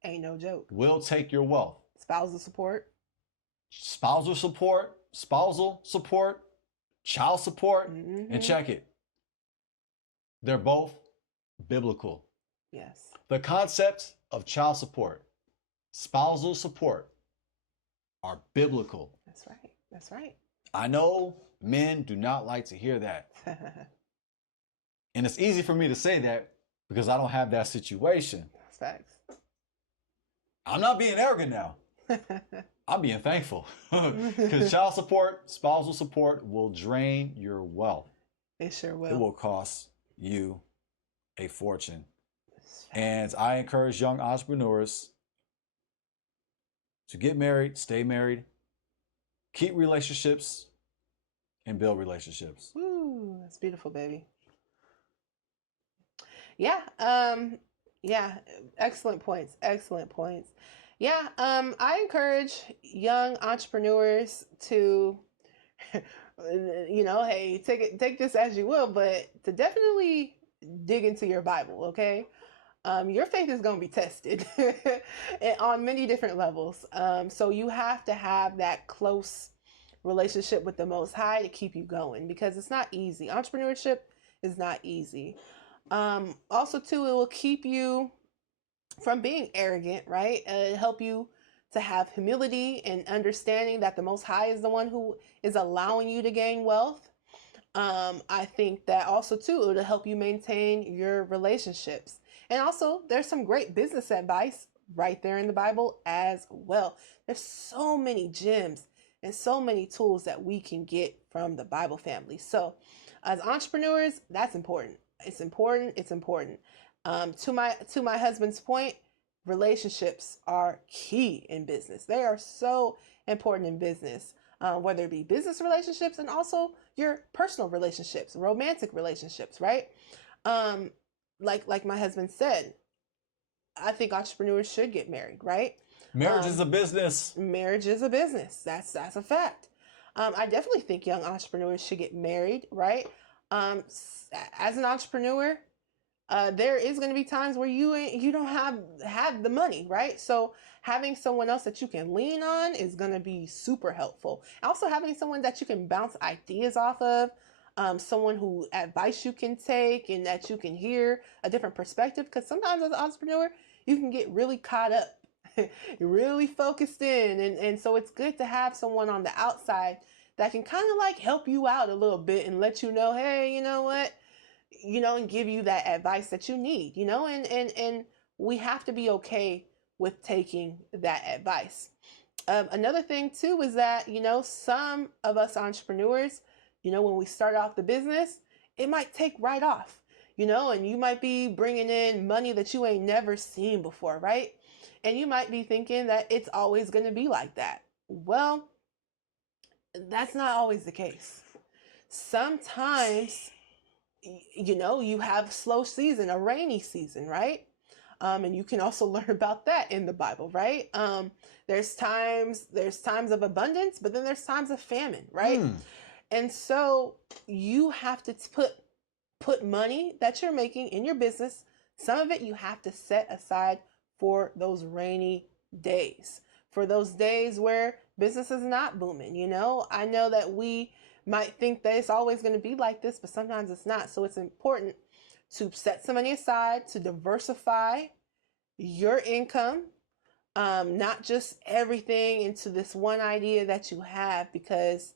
Ain't no joke. will take your wealth. Spousal support. Spousal support, child support, Mm-hmm. and check it. They're both biblical. Yes. The concept of child support, spousal support are biblical. That's right. That's right. I know men do not like to hear that. And it's easy for me to say that because I don't have that situation. That's facts. I'm not being arrogant now. I'm being thankful. Because child support, spousal support will drain your wealth. It sure It will. will cost you a fortune. And I encourage young entrepreneurs to get married, stay married, keep relationships, and build relationships. Woo, that's beautiful, baby. Yeah, yeah, excellent points. Excellent points. Yeah, I encourage young entrepreneurs to, hey, take this as you will, but to definitely dig into your Bible, okay? Your faith is going to be tested on many different levels. So you have to have that close relationship with the Most High to keep you going because it's not easy. Entrepreneurship is not easy. Also, too, it will keep you from being arrogant, right? Help you to have humility and understanding that the Most High is the one who is allowing you to gain wealth. I think that also, too, it'll help you maintain your relationships. And also, there's some great business advice right there in the Bible as well. There's so many gems and so many tools that we can get from the Bible family. So, as entrepreneurs, that's important. It's important. It's important. To my husband's point, relationships are key in business. They are so important in business, whether it be business relationships and also your personal relationships, romantic relationships, right? Like my husband said, I think entrepreneurs should get married, right? Marriage is a business. Marriage is a business. That's a fact. I definitely think young entrepreneurs should get married, right? As an entrepreneur, there is going to be times where you don't have the money, right? So having someone else that you can lean on is going to be super helpful. Also, having someone that you can bounce ideas off of, someone who advice you can take and that you can hear a different perspective. Because sometimes as an entrepreneur, you can get really caught up, really focused in, and so it's good to have someone on the outside that can kind of like help you out a little bit and let you know, hey, you know what, and give you that advice that you need, and we have to be okay with taking that advice. Another thing too is that, some of us entrepreneurs, when we start off the business, it might take right off, and you might be bringing in money that you ain't never seen before, right? And you might be thinking that it's always going to be like that. Well, that's not always the case. Sometimes, you have slow season, a rainy season, right? And you can also learn about that in the Bible, right? There's times of abundance, but then there's times of famine, right? And so you have to put money that you're making in your business. Some of it you have to set aside for those rainy days, for those days where business is not booming. I know that we might think that it's always going to be like this, but sometimes it's not. So it's important to set some money aside to diversify your income, not just everything into this one idea that you have, because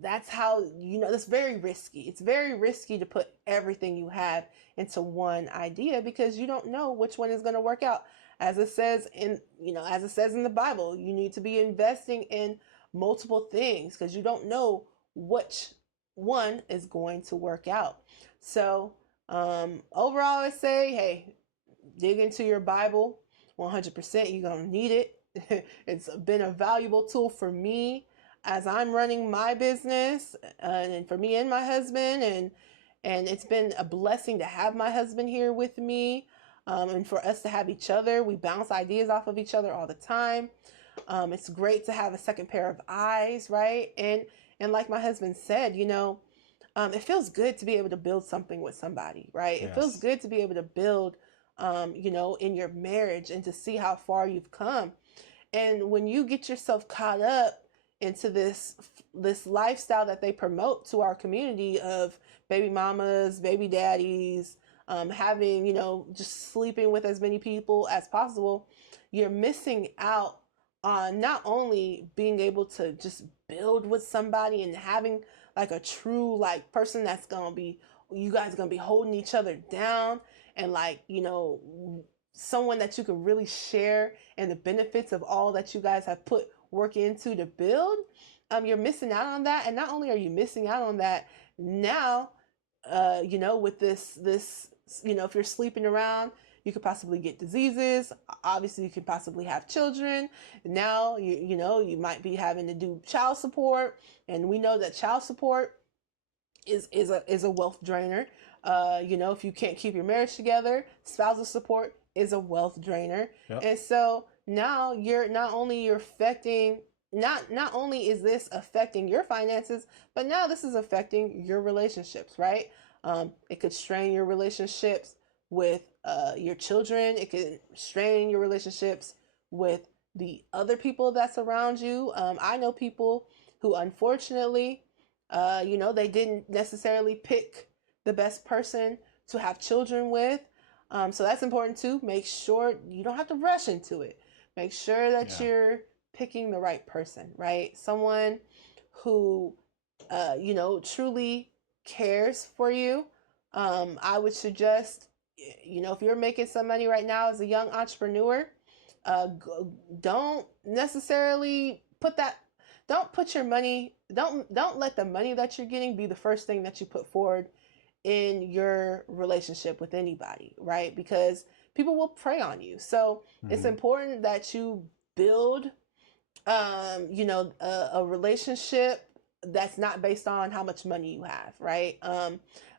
that's how, that's very risky. It's very risky to put everything you have into one idea because you don't know which one is going to work out. As it says in the Bible, you need to be investing in multiple things because you don't know which one is going to work out. So overall, I say, hey, dig into your Bible 100%. You're going to need it. It's been a valuable tool for me as I'm running my business, and for me and my husband, and it's been a blessing to have my husband here with me, and for us to have each other. We bounce ideas off of each other all the time. It's great to have a second pair of eyes, right? And like my husband said, you know, it feels good to be able to build something with somebody, right? It feels Yes. good to be able to build, you know, in your marriage, and to see how far you've come. And when you get yourself caught up into this lifestyle that they promote to our community of baby mamas, baby daddies, having, you know, just sleeping with as many people as possible, you're missing out on not only being able to just build with somebody and having like a true like person that's gonna be, you guys are gonna be holding each other down, and like, you know, someone that you can really share and the benefits of all that you guys have put work into to build. You're missing out on that. And not only are you missing out on that, now you know, with this, you know, if you're sleeping around, you could possibly get diseases. Obviously, you could possibly have children. Now, you know, you might be having to do child support, and we know that child support is a wealth drainer. You know, if you can't keep your marriage together, spousal support is a wealth drainer. Yep. And so now you're not only affecting, not only is this affecting your finances, but now this is affecting your relationships, right? It could strain your relationships with your children. It could strain your relationships with the other people that's around you. I know people who, unfortunately, you know, they didn't necessarily pick the best person to have children with. So that's important too. Make sure you don't have to rush into it. Make sure that you're picking the right person, right? Someone who, you know, truly cares for you. I would suggest, you know, if you're making some money right now as a young entrepreneur, don't necessarily don't put your money, don't let the money that you're getting be the first thing that you put forward in your relationship with anybody, right? Because people will prey on you. So it's important that you build, you know, a relationship that's not based on how much money you have, right?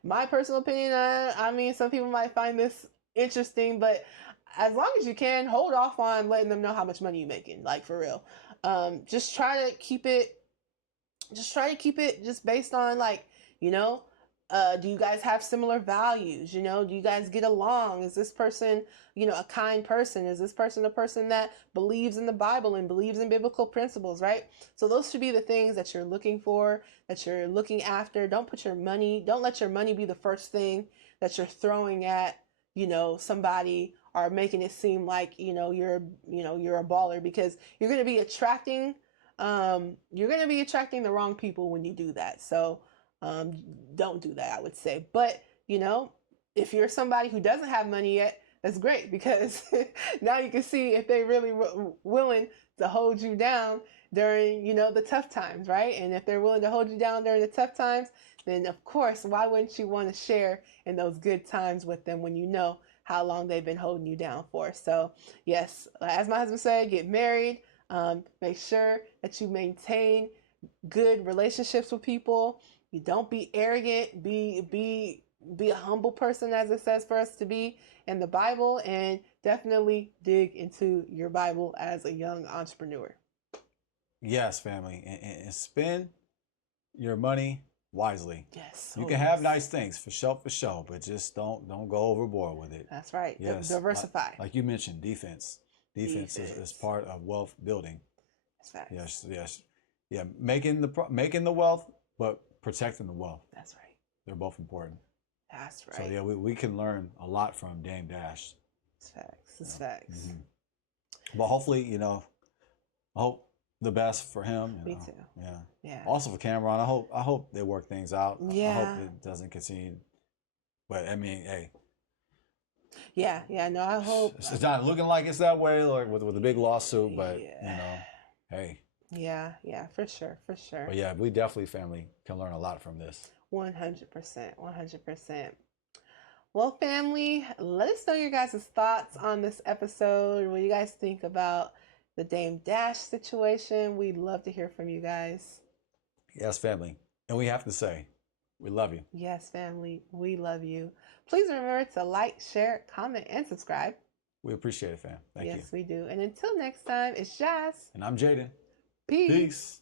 My personal opinion, I mean, some people might find this interesting, but as long as you can, hold off on letting them know how much money you're making, like for real. Just try to keep it just based on, like, you know, do you guys have similar values? You know, do you guys get along? Is this person, you know, a kind person? Is this person a person that believes in the Bible and believes in biblical principles, right? So those should be the things that you're looking for, that you're looking after. Don't let your money be the first thing that you're throwing at, you know, somebody, or making it seem like, you know, you're a baller, because you're going to be attracting the wrong people when you do that. So don't do that, I would say. But, you know, if you're somebody who doesn't have money yet, that's great, because now you can see if they're really willing to hold you down during, you know, the tough times, right? And if they're willing to hold you down during the tough times, then of course, why wouldn't you want to share in those good times with them when you know how long they've been holding you down for? So yes, as my husband said, get married. Make sure that you maintain good relationships with people. You don't be arrogant. Be a humble person, as it says for us to be in the Bible, and definitely dig into your Bible as a young entrepreneur. Yes, family, and spend your money wisely. Yes. You can have nice things for sure, but just don't go overboard with it. That's right. Yes. Diversify. Like you mentioned, defense is part of wealth building. That's right. Yes. Yeah, making the wealth, but protecting the wealth. That's right. They're both important. That's right. So yeah, we can learn a lot from Dame Dash. It's facts. It's facts. Mm-hmm. But hopefully, you know, I hope the best for him. Me too. Yeah. Also for Cameron, I hope they work things out. Yeah. I hope it doesn't continue. But I mean, hey. Yeah. No, I hope It's not looking like it's that way, like with a big lawsuit. But you know, hey. Yeah, yeah, for sure, for sure. But yeah, we definitely, family, can learn a lot from this. 100%, 100%. Well, family, let us know your guys' thoughts on this episode. What do you guys think about the Dame Dash situation? We'd love to hear from you guys. Yes, family. And we have to say, we love you. Yes, family, we love you. Please remember to like, share, comment, and subscribe. We appreciate it, fam. Thank you. Yes, we do. And until next time, it's Jazz. And I'm Jaden. Peace. Peace.